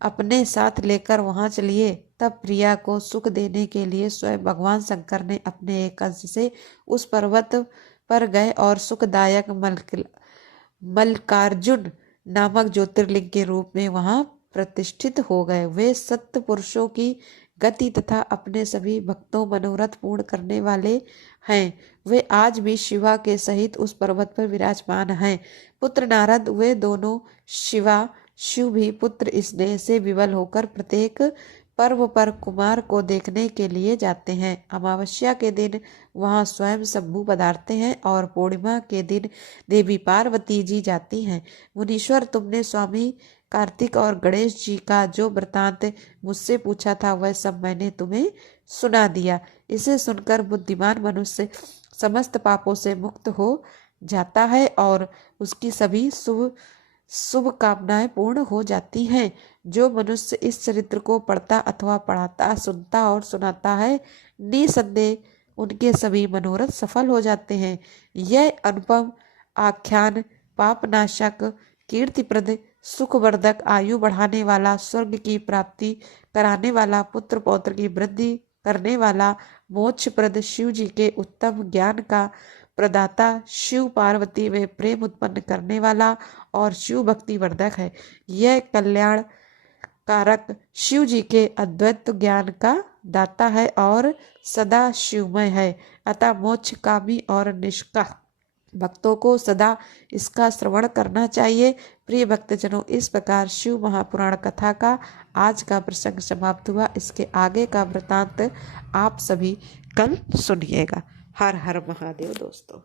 अपने साथ लेकर वहां चलिए। तब प्रिया को सुख देने के लिए स्वयं भगवान शंकर ने अपने एक अंश से उस पर्वत पर गए और सुखदायक मल्लिकार्जुन नामक ज्योतिर्लिंग के रूप में वहां प्रतिष्ठित हो गए। वे सत्य पुरुषों की गति तथा अपने सभी भक्तों मनोरथ पूर्ण करने वाले हैं। वे आज भी शिवा के सहित उस पर्वत पर विराजमान हैं। पुत्र नारद वे दोनों शिव भी पुत्र स्नेह से विवल होकर प्रत्येक पर्व पर कुमार को देखने के लिए जाते हैं। अमावस्या के दिन वहां स्वयं शंभु पधारते हैं और पूर्णिमा के दिन देवी पार्वती जी जाती हैं। मुनीश्वर, तुमने स्वामी कार्तिक और गणेश जी का जो वृतांत मुझसे पूछा था वह सब मैंने तुम्हें सुना दिया। इसे सुनकर बुद्धिमान मनुष्य समस्त पापों से मुक्त हो जाता है और उसकी सभी शुभ कामनाएं पूर्ण हो जाती हैं। जो मनुष्य इस चरित्र को पढ़ता अथवा पढ़ाता, सुनता और सुनाता है, निसंदेह उनके सभी मनोरथ सफल हो जाते हैं। यह अनुपम आख्यान पापनाशक, कीर्तिप्रद, सुखवर्धक, आयु बढ़ाने वाला, स्वर्ग की प्राप्ति कराने वाला, पुत्र पौत्र की वृद्धि करने वाला, मोक्षप्रद, शिव जी के उत्तम ज्ञान का प्रदाता, शिव पार्वती में प्रेम उत्पन्न करने वाला और शिव भक्ति वर्धक है। यह कल्याण कारक शिव जी के अद्वैत ज्ञान का दाता है और सदा शिवमय है। अतः मोक्ष कामी और निष्काम भक्तों को सदा इसका श्रवण करना चाहिए। प्रिय भक्तजनों, इस प्रकार शिव महापुराण कथा का आज का प्रसंग समाप्त हुआ। इसके आगे का वृतांत आप सभी कल सुनिएगा। हर हर महादेव दोस्तों।